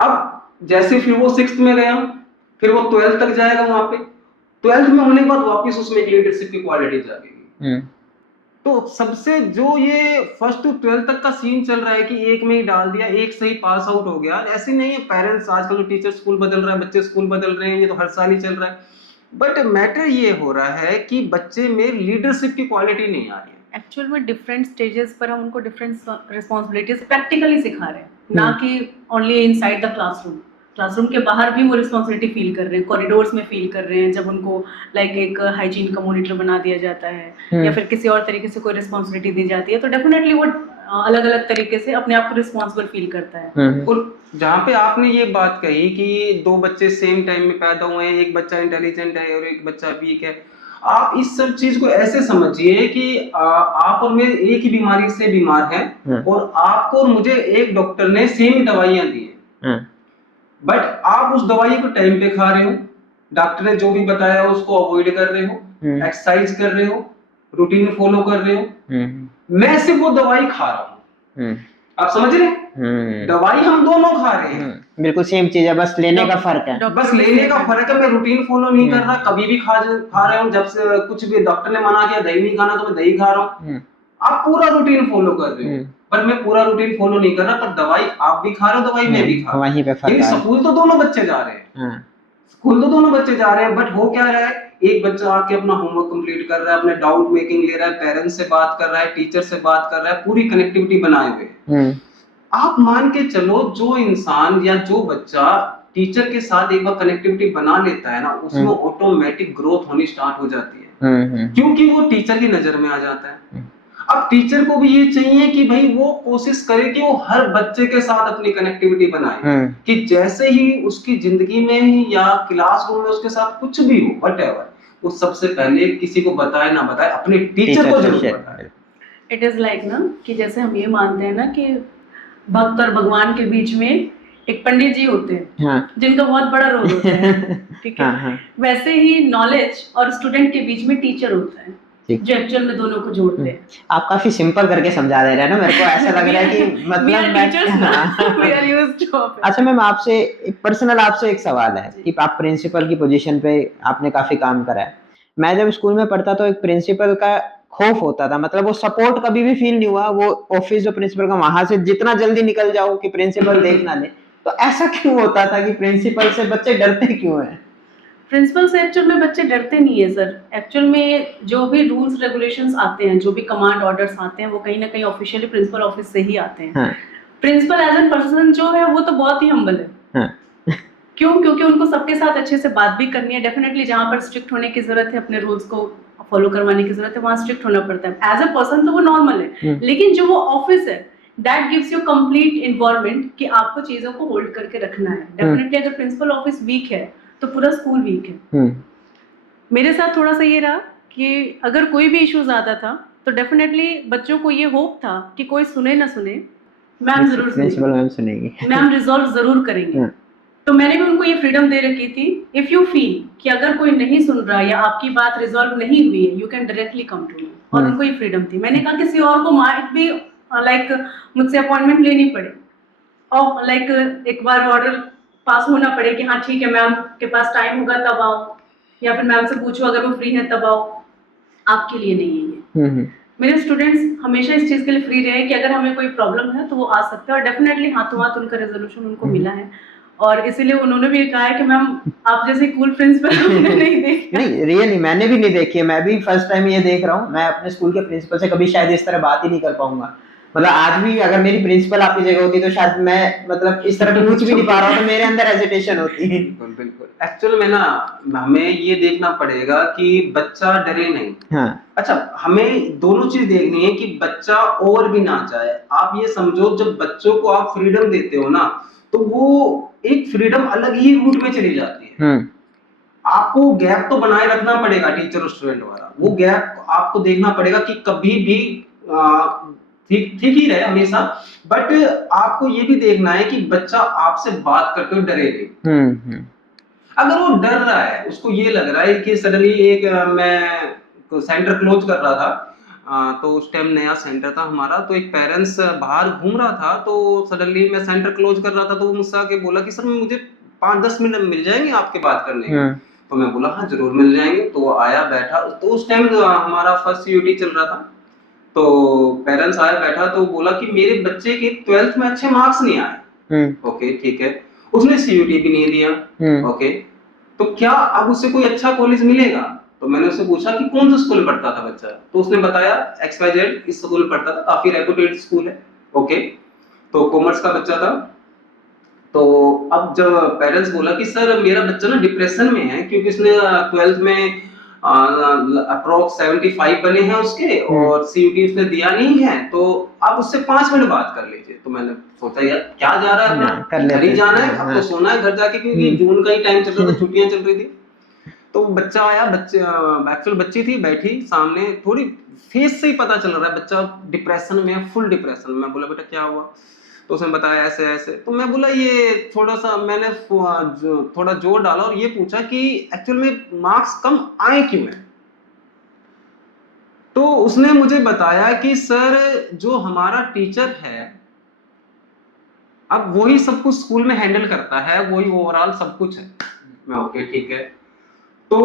अब जैसे फिर वो 6th में गया, फिर वो 12th तक जाएगा, वहां पे 12th में होने के बाद वापस उसमें एक लीडरशिप की क्वालिटी जागेगी। तो सबसे जो ये 1st to 12th तक का सीन चल रहा है कि एक में ही डाल दिया, एक से ही पास आउट हो गया, ऐसे नहीं है। पेरेंट्स आजकल तो टीचर स्कूल बदल रहा है, बच्चे स्कूल बदल रहे हैं, ये तो हर साल ही चल रहा है। बट मैटर ये हो रहा है कि बच्चे में लीडरशिप की क्वालिटी नहीं आ रही है। एक्चुअल में डिफरेंट स्टेजेस पर हम उनको डिफरेंट रिस्पॉन्सिबिलिटीज प्रैक्टिकली सिखा रहे हैं, ना कि only inside the classroom. Classroom के बाहर भी वो रिस्पॉन्सिबिलिटी फील कर रहे हैं, कॉरिडोर्स में फील कर रहे हैं, जब उनको लाइक एक हाइजीन का मॉनिटर बना दिया जाता है या फिर किसी और तरीके से कोई रिस्पॉन्सिबिलिटी दी जाती है, तो डेफिनेटली वो अलग अलग तरीके से अपने आप को रिस्पॉन्सिबल फील करता है। और जहाँ पे आपने ये बात कही कि दो बच्चे सेम टाइम में पैदा हुए हैं, एक बच्चा इंटेलिजेंट है और एक बच्चा वीक है, आप इस सब चीज को ऐसे समझिए कि आप और मैं एक ही बीमारी से बीमार हैं और आपको और मुझे एक डॉक्टर ने सेम दवाइयां दी है, बट आप उस दवाई को टाइम पे खा रहे हो, डॉक्टर ने जो भी बताया उसको अवॉइड कर रहे हो, एक्सरसाइज कर रहे हो, रूटीन फॉलो कर रहे हो। मैं सिर्फ वो दवाई खा रहा हूँ, आप समझ रहे हैं? दवाई हम दोनों खा रहे हैं, बिल्कुल सेम चीज है, बस लेने का फर्क है। बस लेने का फर्क है। मैं रूटीन फॉलो नहीं कर रहा, कभी भी खा रहा हूँ, जब से कुछ भी डॉक्टर ने मना किया दही नहीं खाना तो मैं दही खा रहा हूँ। आप पूरा रूटीन फॉलो कर रहे हो, पर मैं पूरा रूटीन फॉलो नहीं कर रहा, पर दवाई आप भी खा रहे हो, दवाई मैं भी खा रहा हूँ। स्कूल तो दोनों बच्चे जा रहे हैं, स्कूल तो दोनों बच्चे जा रहे हैं, बट हो क्या रहा है, एक बच्चा आके अपना होमवर्क कंप्लीट कर रहा है, अपने डाउट मेकिंग ले रहा है, पेरेंट्स से बात कर रहा है, टीचर से बात कर रहा है, पूरी कनेक्टिविटी बनाए हुए। आप मान के चलो जो इंसान या जो बच्चा टीचर के साथ एक बार कनेक्टिविटी बना लेता है ना, उसमें ऑटोमेटिक ग्रोथ होनी स्टार्ट हो जाती है, क्योंकि वो टीचर की नजर में आ जाता है। अब टीचर को भी ये चाहिए कि भाई वो कोशिश करे कि वो हर बच्चे के साथ अपनी कनेक्टिविटी बनाए, कि जैसे ही उसकी जिंदगी में या क्लासरूम में उसके साथ कुछ भी हो, व्हाटएवर, वो सबसे पहले किसी को बताए ना बताए, अपने टीचर को जरूर बताए। इट इज लाइक ना कि जैसे हम ये मानते हैं ना कि भक्त और भगवान के बीच में एक पंडित जी होते हैं, हाँ। जिनका बहुत बड़ा रोल होता है, ठीक है। हाँ। वैसे ही नॉलेज और स्टूडेंट के बीच में टीचर होता है, ठीक। जो एक्चुअल में दोनों को जोड़ते हैं। आप काफी सिंपल करके समझा दे रहे हैं ना, मेरे को ऐसा लग रहा है कि मतलब अच्छा मैम, आपसे एक पर्सनल आपसे एक सवाल है कि आप प्रिंसिपल की पोजीशन पे आपने काफी काम करा है। मैं जब स्कूल में पढ़ता तो एक प्रिंसिपल का खौफ होता था, मतलब वो सपोर्ट कभी भी फील नहीं हुआ, वो ऑफिस जो प्रिंसिपल का वहां से जितना जल्दी निकल जाओ कि प्रिंसिपल देख ना ले। तो ऐसा क्यों होता था कि प्रिंसिपल से बच्चे डरते क्यों हैं? प्रिंसिपल से एक्चुअल में बच्चे डरते नहीं है सर। एक्चुअल में जो भी रूल्स रेगुलेशंस आते हैं, जो भी कमांड ऑर्डर्स आते हैं, वो कहीं ना कहीं ऑफिशियली प्रिंसिपल ऑफिस से ही आते हैं। हाँ। प्रिंसिपल एज एन पर्सन जो है वो तो बहुत ही हम्बल है। हाँ। क्यों? क्योंकि उनको सबके साथ अच्छे से बात भी करनी है। डेफिनेटली जहाँ पर स्ट्रिक्ट होने की जरूरत है, अपने रूल्स को फॉलो करवाने की जरूरत है, वहाँ स्ट्रिक्ट होना पड़ता है। एज अ पर्सन तो वो नॉर्मल है, लेकिन जो वो ऑफिस है, that gives you complete involvement कि आपको चीजों को होल्ड करके रखना है। डेफिनेटली अगर प्रिंसिपल ऑफिस वीक है तो पूरा स्कूल वीक है। मेरे साथ थोड़ा सा ये रहा कि अगर कोई भी इश्यूज आता था तो डेफिनेटली बच्चों को ये होप था कि कोई सुने ना सुने, मैम जरूर प्रिंसिपल मैम सुनेगी, मैम रिजॉल्व जरूर करेंगे। तो मैंने भी उनको ये फ्रीडम दे रखी थी, इफ यू फील कि अगर कोई नहीं सुन रहा या आपकी बात रिजॉल्व नहीं हुई है, you can directly come to me. और उनको ये फ्रीडम थी। मैंने कहा किसी और को माइट भी लाइक मुझसे अपॉइंटमेंट लेनी पड़े और लाइक एक बार ऑर्डर पास होना पड़े कि हाँ ठीक है मैम के पास टाइम होगा तब आओ, या फिर मैम से पूछो अगर वो फ्री है तब आओ, आपके लिए नहीं है ये। मेरे स्टूडेंट्स हमेशा इस चीज के लिए फ्री रहे कि अगर हमें कोई प्रॉब्लम है तो वो आ सकते हैं, और डेफिनेटली हाथों हाथ उनका रेजोल्यूशन उनको मिला है। और इसीलिए उन्होंने भी कहा है कि मैम आप जैसे कूल प्रिंसिपल हमने नहीं देखा। नहीं रियली मैंने भी नहीं देखी है, मैं भी फर्स्ट टाइम ये देख रहा हूँ। मैं अपने स्कूल के प्रिंसिपल से कभी शायद इस तरह बात ही नहीं कर पाऊंगा। मतलब आज भी अगर मेरी प्रिंसिपल आपकी जगह होती तो शायद मैं मतलब इस तरह पूछ भी नहीं पा रहा हूँ, तो मेरे अंदर हेजिटेशन होती है। बिल्कुल। एक्चुअल में ना हमें ये देखना पड़ेगा कि बच्चा डरे नहीं। हाँ। अच्छा, हमें दोनों चीज देखनी है कि बच्चा और भी ना जाए। आप ये समझो जब बच्चों को आप फ्रीडम देते हो ना, तो वो एक फ्रीडम अलग ही रूट में चली जाती है। आपको गैप तो बनाए रखना पड़ेगा टीचर और स्टूडेंट वाला, वो गैप आपको देखना पड़ेगा कि कभी भी ठीक ही रहे हमेशा। बट आपको ये भी देखना है कि बच्चा आपसे बात करते हुए डरे नहीं। अगर वो डर रहा है, उसको ये लग रहा है कि सडनली एक मैं सेंटर क्लोज कर रहा था, तो उस टाइम नया सेंटर था हमारा, तो एक पेरेंट्स बाहर घूम रहा था, तो सडनली मैं सेंटर क्लोज कर रहा था, तो वो मुझसे आके बोला कि सर मुझे 5-10 मिनट मिल जाएंगे आपके बात करने के। तो मैं बोला हाँ जरूर मिल जाएंगे। तो वो आया बैठा, तो उस टाइम हमारा फर्स्ट यूटी चल रहा था, तो पेरेंट्स आया बैठा, तो बोला कि मेरे बच्चे के 12th में अच्छे मार्क्स नहीं आए। ओके ठीक है, उसने सीयूटी भी नहीं दिया। ओके, तो क्या अब उसे कोई अच्छा कॉलेज मिलेगा? तो मैंने उससे पूछा कि कौन सा स्कूल पढ़ता था बच्चा, तो उसने बताया XYZ इस स्कूल पढ़ता था, काफी रेपुटेड स्कूल है। ओके, तो कॉमर्स का बच्चा था। तो अब जब पेरेंट्स बोला कि सर मेरा बच्चा ना डिप्रेशन में है, क्योंकि उसने 12th में अप्रोक्स 75 बने हैं उसके, और सीयूटी उसने दिया नहीं है, तो आप उससे 5 मिनट बात कर लीजिए। तो मैंने सोचा यार क्या जा रहा है, अपना घर ही जाना है, अब तो सोना है घर जाके, क्योंकि जून का ही टाइम चल रहा था, छुट्टियां चल रही थी। तो बच्चा आया, एक्चुअल बच्ची थी बैठी सामने, थोड़ी फेस से ही पता चल रहा है बच्चा डिप्रेशन में है, फुल डिप्रेशन में। मैं बोला बेटा क्या हुआ? तो उसने बताया ऐसे ऐसे। तो मैं बोला ये थोड़ा सा मैंने थोड़ा जोर डाला और ये पूछा कि एक्चुअल में मार्क्स कम आए क्यों है? तो उसने मुझे बताया कि सर जो हमारा टीचर है, अब वही सब कुछ स्कूल में हैंडल करता है, वही ओवरऑल सब कुछ है। मैं ओके ठीक है। तो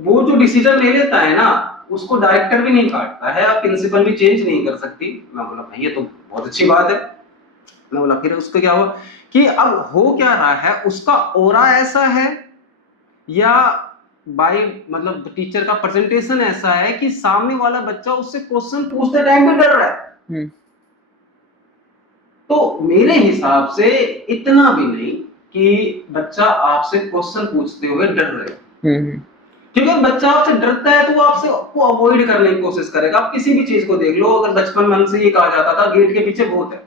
वो जो डिसीजन ले लेता है ना, उसको डायरेक्टर भी नहीं काटता है, आप प्रिंसिपल भी चेंज नहीं कर सकती। मैं बोला भाई ये तो बहुत अच्छी बात है। मैं बोला फिर उसका क्या हुआ कि अब हो क्या रहा है, उसका ओरा ऐसा है या बाई मतलब टीचर का प्रेजेंटेशन ऐसा है कि सामने वाला बच्चा उससे क्वेश्चन पूछते टाइम भी डर रहा है। तो मेरे हिसाब से इतना भी नहीं कि बच्चा आपसे क्वेश्चन पूछते हुए डर रहे, क्योंकि बच्चा आपसे डरता है तो वो आपसे को अवॉइड करने की कोशिश करेगा। आप किसी भी चीज को देख लो, अगर बचपन में हमसे ये कहा जाता था गेट के पीछे भूत है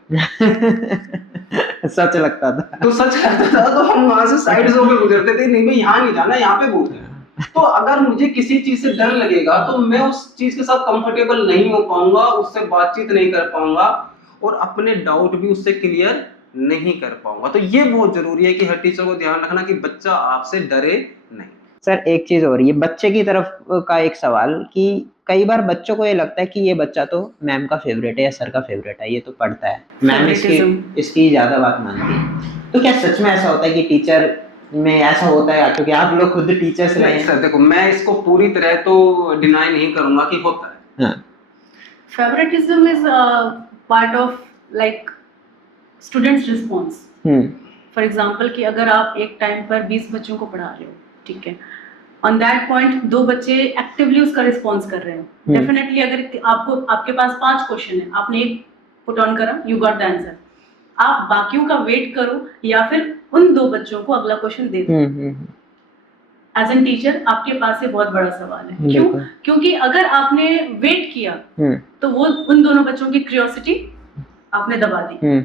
सच लगता था, तो सच लगता था, तो हम वहां से साइड से होकर गुजरते थे, नहीं भाई यहाँ नहीं जाना, यहाँ पे भूत है। तो अगर मुझे किसी चीज से डर लगेगा तो मैं उस चीज के साथ कंफर्टेबल नहीं हो पाऊंगा, उससे बातचीत नहीं कर पाऊंगा और अपने डाउट भी उससे क्लियर नहीं कर पाऊंगा। तो ये बहुत जरूरी है कि हर टीचर को ध्यान रखना कि बच्चा आपसे डरे नहीं। सर एक चीज और, ये बच्चे की तरफ का एक सवाल कि कई बार बच्चों को ये लगता है कि ये बच्चा तो मैम का फेवरेट है या सर का फेवरेट है, ये तो पढ़ता है, मैम इसकी ज्यादा बात मानती है। तो क्या सच में ऐसा होता है कि टीचर में ऐसा होता है, क्योंकि आप लोग खुद टीचर्स रहे हैं? सर देखो, मैं इसको पूरी तरह तो डिनाई नहीं करूंगा कि होता है। हाँ। Favouritism is part of like students response. For example कि अगर आप एक टाइम पर 20 बच्चों को पढ़ा रहे हो, ठीक है, ऑन दैट पॉइंट 2 बच्चे एक्टिवली उसका रिस्पॉन्स कर रहे हो, डेफिनेटली अगर आपको आपके पास 5 क्वेश्चन है, आपने एक पुट ऑन करा, यू गॉट द आंसर, आप बाकियों का वेट करो या फिर उन 2 बच्चों को अगला क्वेश्चन दे दो। एज एन टीचर आपके पास ये बहुत बड़ा सवाल है, क्यों? क्योंकि अगर आपने वेट किया तो वो उन दोनों बच्चों की क्यूरियोसिटी आपने दबा दी,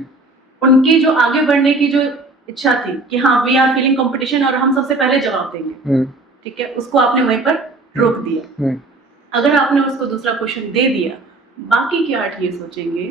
उनकी जो आगे बढ़ने की जो इच्छा थी कि हाँ वी आर फीलिंग कंपटीशन और हम सबसे पहले जवाब देंगे, ठीक है, उसको आपने वहीं पर रोक दिया। अगर आपने उसको दूसरा क्वेश्चन दे दिया, बाकी के 8 ये सोचेंगे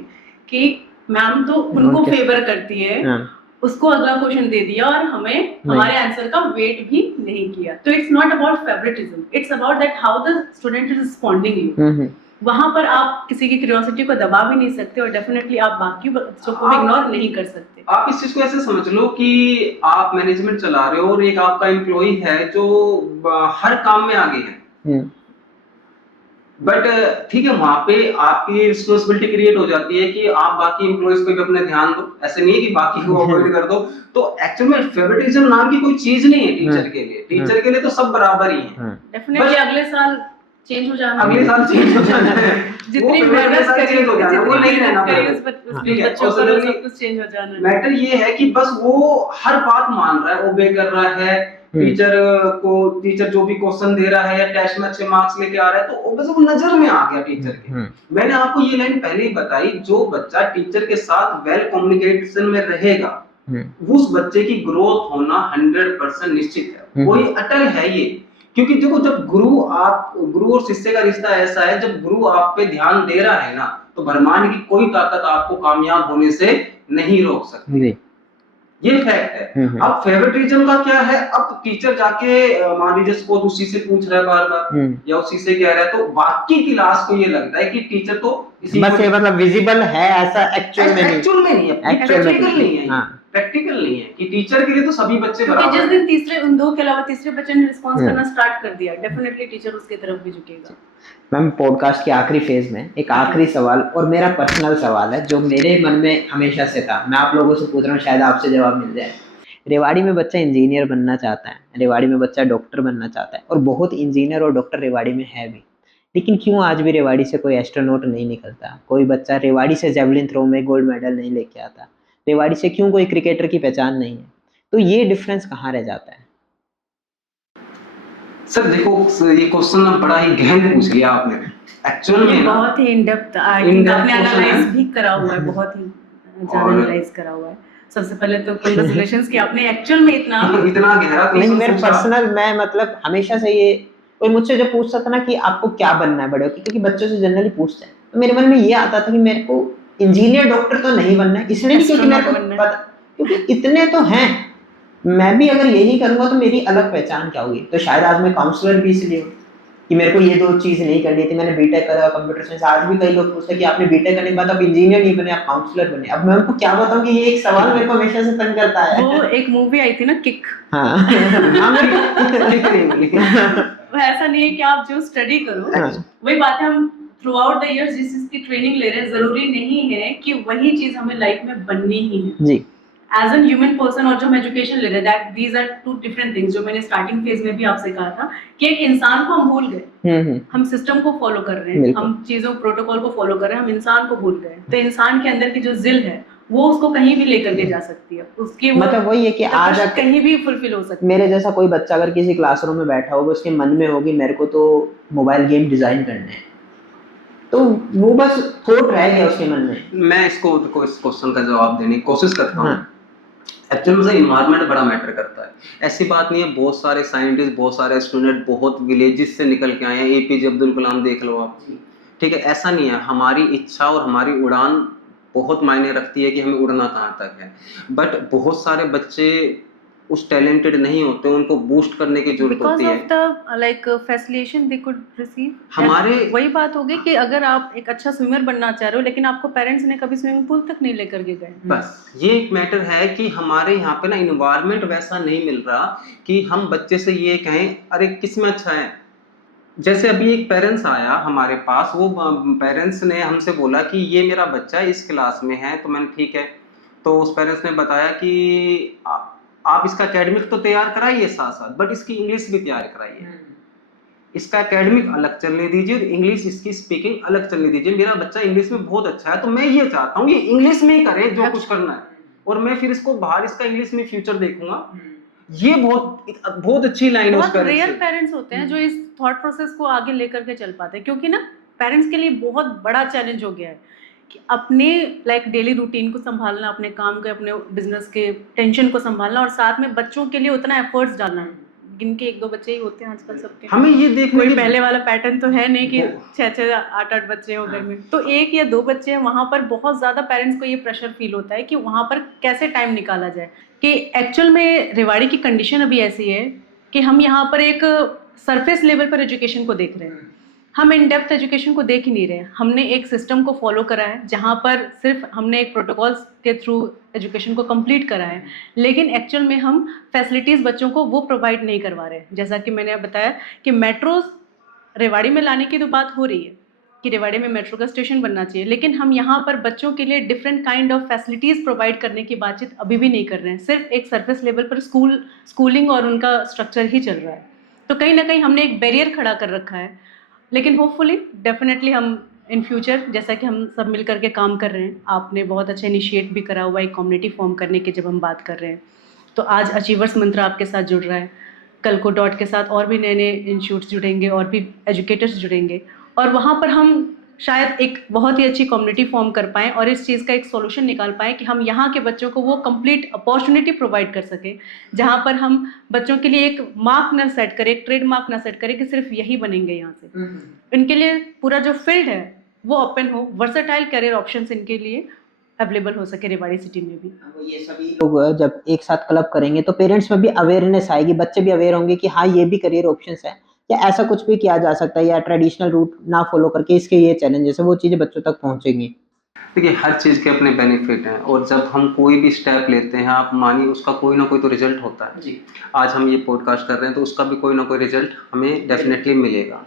कि मैम तो उनको फेवर करती है, उसको अगला क्वेश्चन दे दिया और हमें हमारे आंसर का वेट भी नहीं किया। तो it's not about favouritism, it's about that how the student is responding you. वहां पर आप किसी की क्यूरियोसिटी को दबा भी नहीं सकते और डेफिनेटली आप बाकी बच्चों को इग्नोर नहीं कर सकते। आप इस चीज को ऐसे समझ लो कि आप मैनेजमेंट चला रहे हो और एक आपका एम्प्लॉय है जो हर काम में आगे है, बट ठीक है, वहां पे आपकी रिस्पॉन्सिबिलिटी क्रिएट हो जाती है कि आप बाकी एम्प्लॉइज को भी अपने ध्यान दो, ऐसे नहीं है कि बाकी को अवॉइड कर दो। तो एक्चुअल में फेवरेटिज्म नाम की कोई चीज नहीं है टीचर के लिए, टीचर के लिए तो सब बराबर ही है। डेफिनेटली अगले साल चेंज हो जाना, अगले साल चेंज हो जाना है, जितनी मेहनत करी हो जाना, वो नहीं रहना बच्चों का सब कुछ चेंज हो जाना। मैटर ये है कि बस वो हर बात मान रहा है, ओबे कर रहा है टीचर जो भी क्वेश्चन दे रहा है या टेस्ट में अच्छे मार्क्स लेके आ रहा है, तो बस वो नजर में आ गया टीचर के। मैंने आपको ये लाइन पहले ही बताई, जो बच्चा टीचर के साथ वेल कम्युनिकेशन में रहेगा उस बच्चे की ग्रोथ होना 100% निश्चित है, कोई अटल है ये। क्योंकि देखो, जब गुरु और शिष्य का रिश्ता ऐसा है, जब गुरु आप पे ध्यान दे रहा है ना, तो ब्रह्मांड की कोई ताकत आपको कामयाब होने से नहीं रोक सकती, ये फैक्ट है। अब फेवरेटिज्म का क्या है, अब टीचर जाके मान लीजिए सपोज उसी से पूछ रहा है बार बार या उसी से कह रहा है, तो बाकी क्लास को ये लगता है कि टीचर तो बस ये मतलब विजिबल है, ऐसा एक्चुअल में नहीं है, प्रैक्टिकल नहीं है कि टीचर के लिए तो सभी बच्चे बराबर हैं। जिस दिन तीसरे उन 2 के अलावा तीसरे बच्चे ने रिस्पॉन्स करना स्टार्ट कर दिया, डेफिनेटली टीचर उसकी तरफ भी झुकेगा। मैम, पॉडकास्ट के आखिरी फेज में एक आखिरी सवाल, और मेरा पर्सनल सवाल है जो मेरे मन में हमेशा से था, मैं आप लोगों से पूछ रहा हूँ, शायद आपसे जवाब मिल जाए। रेवाड़ी में बच्चा इंजीनियर बनना चाहता है, रेवाड़ी में बच्चा डॉक्टर बनना चाहता है, और बहुत इंजीनियर और डॉक्टर रेवाड़ी में है भी, लेकिन क्यों आज भी रेवाड़ी से कोई एस्ट्रोनॉट नहीं निकलता? कोई बच्चा रेवाड़ी से जेवलिन थ्रो में गोल्ड मेडल नहीं लेके आता? रेवाड़ी से क्यों कोई क्रिकेटर की पहचान नहीं है? तो ये डिफरेंस कहाँ रह जाता है? सर देखो, ये क्वेश्चन बड़ा ही गहन पूछ लिया आपने, एक्चुअल में बहुत ही इन डेप्थ आपने एनालाइज भी करा हुआ है, बहुत ही ज्यादा एनालाइज करा हुआ है। सबसे पहले तो कांग्रेचुलेशंस कि आपने एक्चुअल में इतना गहरा नहीं, मेरे पर्सनल, मैं मतलब हमेशा से ये, कोई मुझसे जब पूछता था ना कि आपको क्या बनना है बड़े होकर, क्योंकि बच्चों से जनरली पूछते हैं, तो मेरे मन में ये आता था कि मेरे को इंजीनियर डॉक्टर तो नहीं बनना है, इसलिए नहीं क्योंकि मेरे को पता, क्योंकि इतने तो हैं, मैं भी अगर यही करूंगा तो मेरी अलग पहचान क्या होगी? तो शायद आज मैं काउंसलर भी इसलिए हूँ कि मेरे को ये 2 चीज नहीं करनी थी, मैंने बीटेक करा कंप्यूटर साइंस। आज भी कई लोग पूछते हैं कि आपने बीटेक करने के बाद आप इंजीनियर नहीं बने, आप काउंसलर बने। अब मैं उनको क्या बताऊं कि ये एक सवाल मेरे को हमेशा से तंग करता है। वो एक मूवी आई थी ना, किक, हाँ वो ऐसा नहीं है कि आप जो स्टडी करो वही बात है, हम थ्रू आउट द इयर्स जिस चीज की ट्रेनिंग ले रहे हैं, जरूरी नहीं है कि वही चीज हमें लाइफ में बननी ही है जी। एज एन ह्यूमन पर्सन, और जो हम एजुकेशन ले रहे हैं, that these are 2 different things. जो मैंने स्टार्टिंग फेज में भी आपसे कहा था कि एक इंसान को हम भूल गए, हम सिस्टम को फॉलो कर रहे हैं, हम चीजों प्रोटोकॉल को फॉलो कर रहे हैं, हम इंसान को भूल गए। तो इंसान के अंदर की जो जिल है वो उसको कहीं भी लेकर के जा सकती है, उसकी वो मतलब वही है कि आज तलाश कहीं भी फुलफिल हो सकती है। मेरे जैसा कोई बच्चा अगर किसी क्लासरूम में बैठा होगा, उसके मन में होगी मेरे को तो मोबाइल गेम डिजाइन करने हैं, तो वो बस थॉट रह गया उसके मन में। मैं इसको इस क्वेश्चन का जवाब देने की कोशिश करता हूँ। हाँ। एक्चुअली मुझे इन्वायरमेंट बड़ा मैटर करता है। ऐसी बात नहीं है, बहुत सारे साइंटिस्ट, बहुत सारे स्टूडेंट बहुत विलेजेस से निकल के आए हैं। एपीजे अब्दुल कलाम देख लो आप, ठीक है। ऐसा नहीं है, हमारी इच्छा और हमारी उड़ान बहुत मायने रखती है कि हमें उड़ना कहाँ तक है। बट बहुत सारे बच्चे उस टैलेंटेड नहीं होते, उनको बूस्ट करने की जरूरत बिकॉज होती है। Of the like facilitation they could receive. हमारे- वही बात होगी कि अगर आप एक अच्छा स्विमर बनना चाह रहे हो लेकिन आपको पेरेंट्स ने कभी स्विमिंग पूल तक नहीं लेकर के गए, बस ये एक मैटर है कि हमारे यहाँ पे ना इन्वायरमेंट वैसा नहीं मिल रहा कि हम बच्चे से ये कहें अरे किसमें अच्छा है। जैसे अभी एक पेरेंट्स आया हमारे पास, वो पेरेंट्स ने हमसे बोला कि ये मेरा बच्चा इस क्लास में है। तो मैंने ठीक है, तो उस पेरेंट्स ने बताया कि आप इसका एकेडमिक तो तैयार कराइए साथ साथ, बट इसकी इंग्लिश भी तैयार कराइए। इसका एकेडमिक अलग चलने दीजिए, इंग्लिश इसकी स्पीकिंग अलग चलने दीजिए। मेरा बच्चा इंग्लिश में बहुत अच्छा है, तो मैं ये चाहता हूँ ये इंग्लिश में ही करे जो कुछ करना है, और मैं फिर इसको बाहर इसका इंग्लिश में फ्यूचर देखूंगा। ये बहुत अच्छी लाइन है उस बहुत रेयर पेरेंट्स होते हैं जो इस थॉट प्रोसेस को आगे लेकर के चल पाते हैं, क्योंकि ना पेरेंट्स के लिए बहुत बड़ा चैलेंज हो गया है कि अपने लाइक डेली रूटीन को संभालना, अपने काम के, अपने बिजनेस के टेंशन को संभालना, और साथ में बच्चों के लिए उतना एफर्ट्स डालना। जिनके 1-2 बच्चे ही होते हैं आजकल सबके। हमें ये देखने कोई की पहले वाला पैटर्न तो है नहीं कि 6-6 8-8 बच्चे हो घर में, तो 1 या 2 बच्चे हैं, वहाँ पर बहुत ज़्यादा पेरेंट्स को ये प्रेशर फील होता है कि वहाँ पर कैसे टाइम निकाला जाए। कि एक्चुअल में रेवाड़ी की कंडीशन अभी ऐसी है कि हम यहाँ पर एक सरफेस लेवल पर एजुकेशन को देख रहे हैं, हम इन डेप्थ एजुकेशन को देख ही नहीं रहे हैं। हमने एक सिस्टम को फॉलो करा है जहाँ पर सिर्फ हमने एक प्रोटोकॉल्स के थ्रू एजुकेशन को कंप्लीट करा है, लेकिन एक्चुअल में हम फैसिलिटीज़ बच्चों को वो प्रोवाइड नहीं करवा रहे। जैसा कि मैंने बताया कि मेट्रोज रेवाड़ी में लाने की तो बात हो रही है कि रेवाड़ी में मेट्रो का स्टेशन बनना चाहिए, लेकिन हम यहाँ पर बच्चों के लिए different kind of facilities provide करने की बातचीत अभी भी नहीं कर रहे हैं। सिर्फ एक सरफेस लेवल पर स्कूलिंग और उनका स्ट्रक्चर ही चल रहा है। तो कहीं ना कहीं हमने एक बैरियर खड़ा कर रखा है, लेकिन होपफुली डेफिनेटली हम इन फ्यूचर, जैसा कि हम सब मिल करके काम कर रहे हैं, आपने बहुत अच्छा इनिशिएट भी करा हुआ एक कम्युनिटी फॉर्म करने की जब हम बात कर रहे हैं, तो आज अचीवर्स मंत्र आपके साथ जुड़ रहा है, कल को डॉट के साथ और भी नए नए इंस्टीट्यूट्स जुड़ेंगे और भी एजुकेटर्स जुड़ेंगे, और वहाँ पर हम शायद एक बहुत ही अच्छी कम्युनिटी फॉर्म कर पाएँ और इस चीज़ का एक सॉल्यूशन निकाल पाएँ कि हम यहाँ के बच्चों को वो कंप्लीट अपॉर्चुनिटी प्रोवाइड कर सकें, जहाँ पर हम बच्चों के लिए एक मार्क ना सेट करें, एक ट्रेड मार्क ना सेट करें कि सिर्फ यही बनेंगे यहाँ से। इनके लिए पूरा जो फील्ड है वो ओपन हो, वर्सेटाइल करियर ऑप्शंस इनके लिए अवेलेबल हो सके रेवाड़ी सिटी में भी। ये सभी लोग जब एक साथ क्लब करेंगे तो पेरेंट्स में भी अवेयरनेस आएगी, बच्चे भी अवेयर होंगे कि हाँ ये भी करियर ऑप्शंस है, या ऐसा कुछ भी किया जा सकता है, या ट्रेडिशनल रूट ना फॉलो करके इसके ये चैलेंजेस है, वो चीज़ें बच्चों तक पहुंचेंगी। देखिए हर चीज़ के अपने बेनिफिट हैं, और जब हम कोई भी स्टेप लेते हैं, आप मानिए उसका कोई ना कोई तो रिजल्ट होता है जी। आज हम ये पॉडकास्ट कर रहे हैं तो उसका भी कोई ना कोई रिजल्ट हमें डेफिनेटली मिलेगा।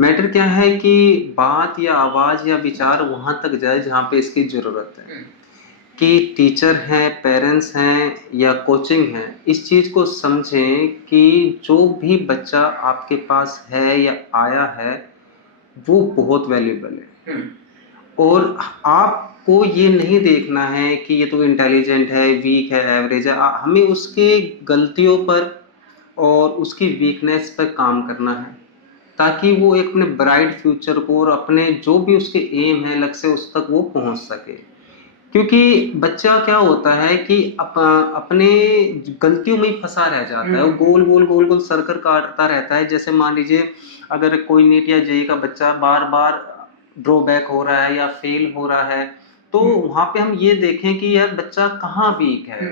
मैटर क्या है कि बात या आवाज़ या विचार वहाँ तक जाए जहाँ पे इसकी ज़रूरत है, कि टीचर हैं, पेरेंट्स हैं या कोचिंग है, इस चीज़ को समझें कि जो भी बच्चा आपके पास है या आया है वो बहुत वैल्यूबल है, और आपको ये नहीं देखना है कि ये तो इंटेलिजेंट है, वीक है, एवरेज है। हमें उसके गलतियों पर और उसकी वीकनेस पर काम करना है, ताकि वो एक अपने ब्राइट फ्यूचर को और अपने जो भी उसके एम है, लक्ष्य, उस तक वो पहुंच सके। क्योंकि बच्चा क्या होता है कि अपने गलतियों में ही फंसा रह जाता है, वो गोल गोल सर्कल काटता रहता है। जैसे मान लीजिए अगर कोई नीट या जेईई का बच्चा बार बार ड्रॉबैक हो रहा है या फेल हो रहा है, तो वहां पे हम ये देखें कि यार बच्चा कहाँ वीक है,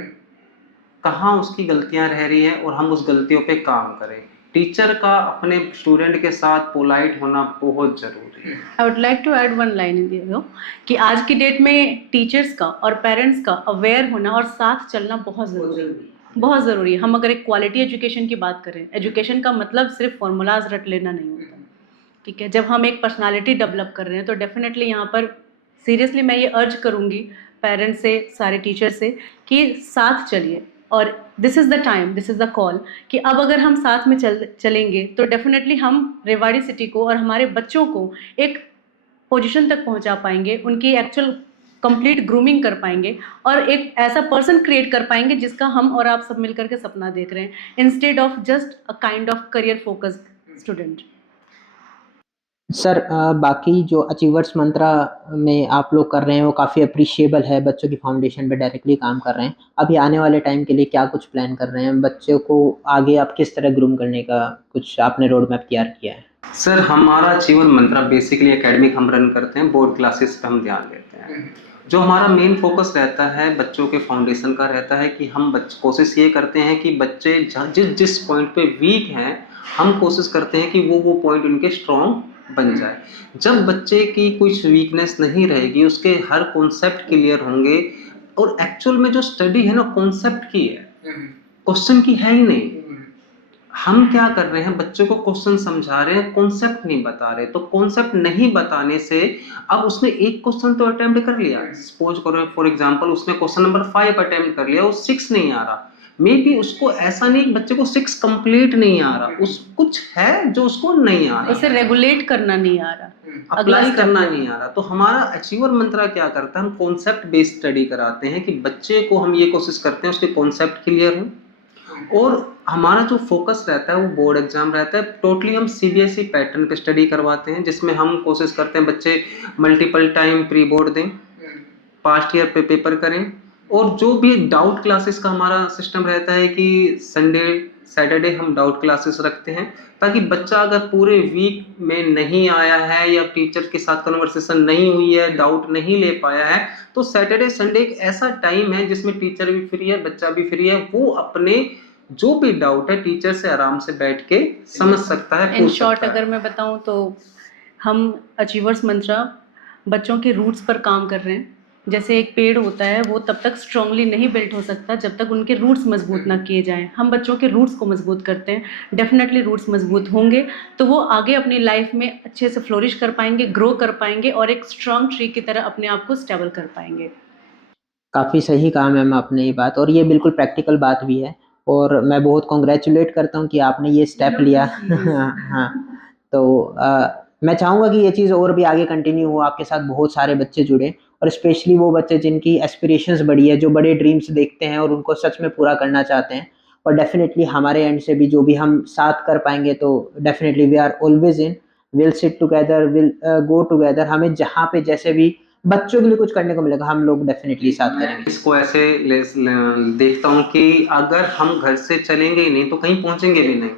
कहाँ उसकी गलतियां रह रही है, और हम उस गलतियों पे काम करें। टीचर का अपने स्टूडेंट के साथ पोलाइट होना बहुत जरूरी है। I would like to add one line in there कि आज की डेट में टीचर्स का और पेरेंट्स का अवेयर होना और साथ चलना बहुत ज़रूरी है, बहुत ज़रूरी है। हम अगर एक क्वालिटी एजुकेशन की बात करें, एजुकेशन का मतलब सिर्फ फॉर्मूलाज रट लेना नहीं होता, ठीक है। जब हम एक पर्सनालिटी डेवलप कर रहे हैं तो डेफिनेटली यहाँ पर सीरियसली मैं ये अर्ज करूँगी पेरेंट्स से, सारे टीचर से, कि साथ चलिए, और this is the time, this is the call कि अब अगर हम साथ में चलेंगे तो डेफिनेटली हम रेवाड़ी सिटी को और हमारे बच्चों को एक पोजीशन तक पहुंचा पाएंगे, उनकी एक्चुअल कंप्लीट ग्रूमिंग कर पाएंगे और एक ऐसा पर्सन क्रिएट कर पाएंगे जिसका हम और आप सब मिलकर के सपना देख रहे हैं, instead of just a kind of career focused student. Sir बाकी जो अचीवर्स मंत्रा में आप लोग कर रहे हैं वो काफ़ी अप्रिशिएबल है, बच्चों की फाउंडेशन पे डायरेक्टली काम कर रहे हैं। अभी आने वाले टाइम के लिए क्या कुछ प्लान कर रहे हैं, बच्चों को आगे आप किस तरह ग्रूम करने का कुछ आपने रोड मैप तैयार किया है? सर हमारा अचीवर मंत्रा बेसिकली एकेडमिक हम रन करते हैं, बोर्ड क्लासेस पे हम ध्यान देते हैं। जो हमारा मेन फोकस रहता है बच्चों के फाउंडेशन का रहता है कि हम कोशिश ये करते हैं कि बच्चे जिस जिस पॉइंट पे वीक हैं हम कोशिश करते हैं कि वो पॉइंट उनके स्ट्रॉन्ग बन जाए। जब बच्चे की कुछ वीकनेस नहीं रहेगी, उसके हर कॉन्सेप्ट क्लियर होंगे, और एक्चुअल में जो स्टडी है ना कॉन्सेप्ट की है, क्वेश्चन की है ही नहीं। हम क्या कर रहे हैं, बच्चों को क्वेश्चन समझा रहे हैं, कॉन्सेप्ट नहीं बता रहे। तो कॉन्सेप्ट नहीं बताने से अब उसने एक क्वेश्चन तो अटेम्प्ट कर लिया, सपोज करो फॉर एग्जांपल उसने क्वेश्चन नंबर 5 अटेम्प्ट कर लिया, वो 6 नहीं आ रहा। मे बी उसको ऐसा नहीं, बच्चे को 6 कंप्लीट नहीं आ रहा, उस कुछ है जो उसको नहीं आ रहा, उसे रेगुलेट करना नहीं आ रहा, अप्लाई करना नहीं आ रहा। तो हमारा अचीवर मंत्रा क्या करता है, हम कॉन्सेप्ट बेस्ड स्टडी कराते हैं कि बच्चे को हम ये कोशिश करते हैं उसके कॉन्सेप्ट क्लियर हो। और हमारा जो फोकस रहता है वो बोर्ड एग्जाम रहता है। टोटली हम सीबीएसई पैटर्न पे स्टडी करवाते हैं, जिसमें हम कोशिश करते हैं बच्चे मल्टीपल टाइम प्री बोर्ड दें, पास्ट ईयर पे पेपर करें। और जो भी डाउट क्लासेस का हमारा सिस्टम रहता है कि संडे सैटरडे हम डाउट क्लासेस रखते हैं, ताकि बच्चा अगर पूरे वीक में नहीं आया है या टीचर के साथ कन्वर्सेशन नहीं हुई है, डाउट नहीं ले पाया है, तो सैटरडे संडे एक ऐसा टाइम है जिसमें टीचर भी फ्री है, बच्चा भी फ्री है, वो अपने जो भी डाउट है टीचर से आराम से बैठ के समझ सकता है। इन शॉर्ट अगर मैं बताऊं तो हम अचीवर्स मंत्रा बच्चों के रूट्स पर काम कर रहे हैं। जैसे एक पेड़ होता है वो तब तक स्ट्रांगली नहीं बिल्ट हो सकता जब तक उनके रूट्स मजबूत ना किए जाएं। हम बच्चों के रूट्स को मजबूत करते हैं। डेफिनेटली रूट्स मजबूत होंगे तो वो आगे अपनी लाइफ में अच्छे से फ्लोरिश कर पाएंगे, ग्रो कर पाएंगे और एक स्ट्रांग ट्री की तरह अपने आप को स्टेबल कर पाएंगे। काफ़ी सही कहा मैम आपने ये बात, और ये बिल्कुल प्रैक्टिकल बात भी है, और मैं बहुत कॉन्ग्रेचुलेट करता हूँ कि आपने ये स्टेप लिया। हाँ, तो मैं चाहूँगा कि ये चीज़ और भी आगे कंटिन्यू हो, आपके साथ बहुत सारे बच्चे जुड़े, और स्पेशली वो बच्चे जिनकी एस्पिरेशंस बड़ी है, जो बड़े ड्रीम्स देखते हैं और उनको सच में पूरा करना चाहते हैं। और डेफिनेटली हमारे एंड से भी जो भी हम साथ कर पाएंगे तो definitely we are always in, will sit together, will go together. हमें जहाँ पे जैसे भी बच्चों के लिए कुछ करने को मिलेगा हम लोग डेफिनेटली साथ करेंगे। इसको ऐसे देखता हूँ कि अगर हम घर से चलेंगे ही नहीं तो कहीं पहुंचेंगे भी नहीं।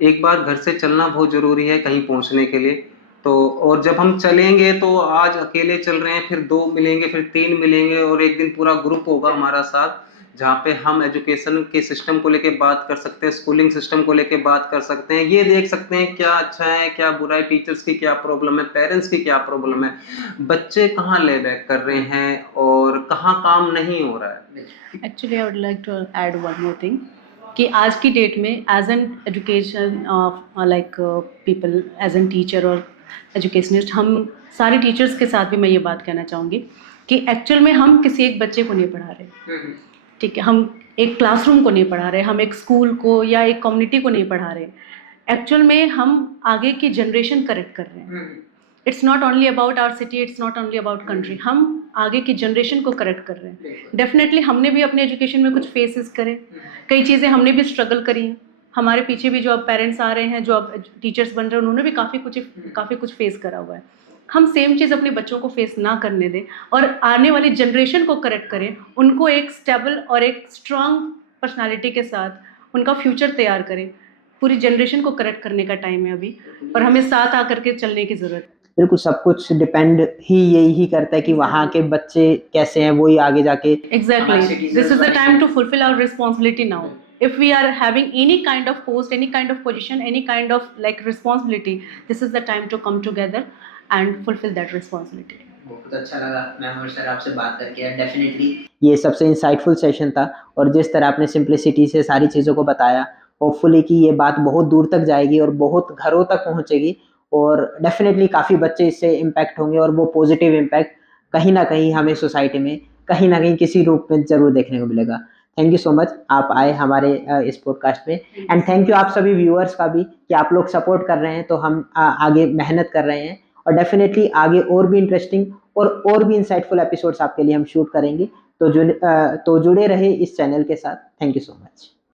एक बार घर से चलना बहुत जरूरी है कहीं पहुंचने के लिए। तो और जब हम चलेंगे तो आज अकेले चल रहे हैं, फिर 2 मिलेंगे, फिर 3 मिलेंगे, और एक दिन पूरा ग्रुप होगा हमारा साथ, जहाँ पे हम एजुकेशन के सिस्टम को लेके बात कर सकते हैं, स्कूलिंग सिस्टम को लेके बात कर सकते हैं, ये देख सकते हैं क्या अच्छा है क्या बुरा है, टीचर्स की क्या प्रॉब्लम है, पेरेंट्स की क्या प्रॉब्लम है, बच्चे कहाँ ले बैक कर रहे हैं और कहाँ काम नहीं हो रहा है। Actually I would like to add one more thing कि आज की डेट में as an education like people, as an teacher और एजुकेशनिस्ट, हम सारे टीचर्स के साथ भी मैं ये बात कहना चाहूँगी कि एक्चुअल में हम किसी एक बच्चे को नहीं पढ़ा रहे, ठीक है, हम एक क्लासरूम को नहीं पढ़ा रहे, हम एक स्कूल को या एक कम्युनिटी को नहीं पढ़ा रहे। एक्चुअल में हम आगे की जनरेशन करेक्ट कर रहे हैं। It's not only about our city, it's not only about country, हम आगे की जनरेशन को करेक्ट कर रहे हैं। डेफिनेटली हमने भी अपने एजुकेशन में कुछ फेसेस करे, कई चीज़ें हमने भी स्ट्रगल करी हैं। हमारे पीछे भी जो अब पेरेंट्स आ रहे हैं, जो अब टीचर्स बन रहे हैं, उन्होंने भी काफ़ी कुछ फेस करा हुआ है। हम सेम चीज़ अपने बच्चों को फेस ना करने दें और आने वाली जनरेशन को करेक्ट करें, उनको एक स्टेबल और एक स्ट्रांग पर्सनालिटी के साथ उनका फ्यूचर तैयार करें। पूरी जनरेशन को करेक्ट करने का टाइम है अभी, और हमें साथ आकर के चलने की ज़रूरत है। बिल्कुल, सब कुछ डिपेंड ही यही करता है कि वहाँ के बच्चे कैसे हैं, वही आगे जाके Exactly. This is the time to fulfill our responsibility now. If we are having any kind of post, any kind of position, any kind of like responsibility, this is the time to come together and fulfill that responsibility. बहुत अच्छा लगा ma'am और sir आपसे बात करके। Definitely ये सबसे insightful session था, और जिस तरह आपने सिंप्लिसिटी से सारी चीज़ों को बताया, होपफुली कि ये बात बहुत दूर तक जाएगी और बहुत घरों तक पहुँचेगी, और डेफिनेटली काफ़ी बच्चे इससे इम्पैक्ट होंगे, और वो पॉजिटिव इम्पैक्ट कहीं ना कहीं हमें सोसाइटी में कहीं ना कहीं किसी रूप में ज़रूर देखने को मिलेगा। थैंक यू सो मच, आप आए हमारे इस पॉडकास्ट में, एंड थैंक यू आप सभी व्यूअर्स का भी कि आप लोग सपोर्ट कर रहे हैं, तो हम आगे मेहनत कर रहे हैं, और डेफिनेटली आगे और भी इंटरेस्टिंग और भी इंसाइटफुल एपिसोड्स आपके लिए हम शूट करेंगे। तो जुड़े रहे इस चैनल के साथ। Thank you so much.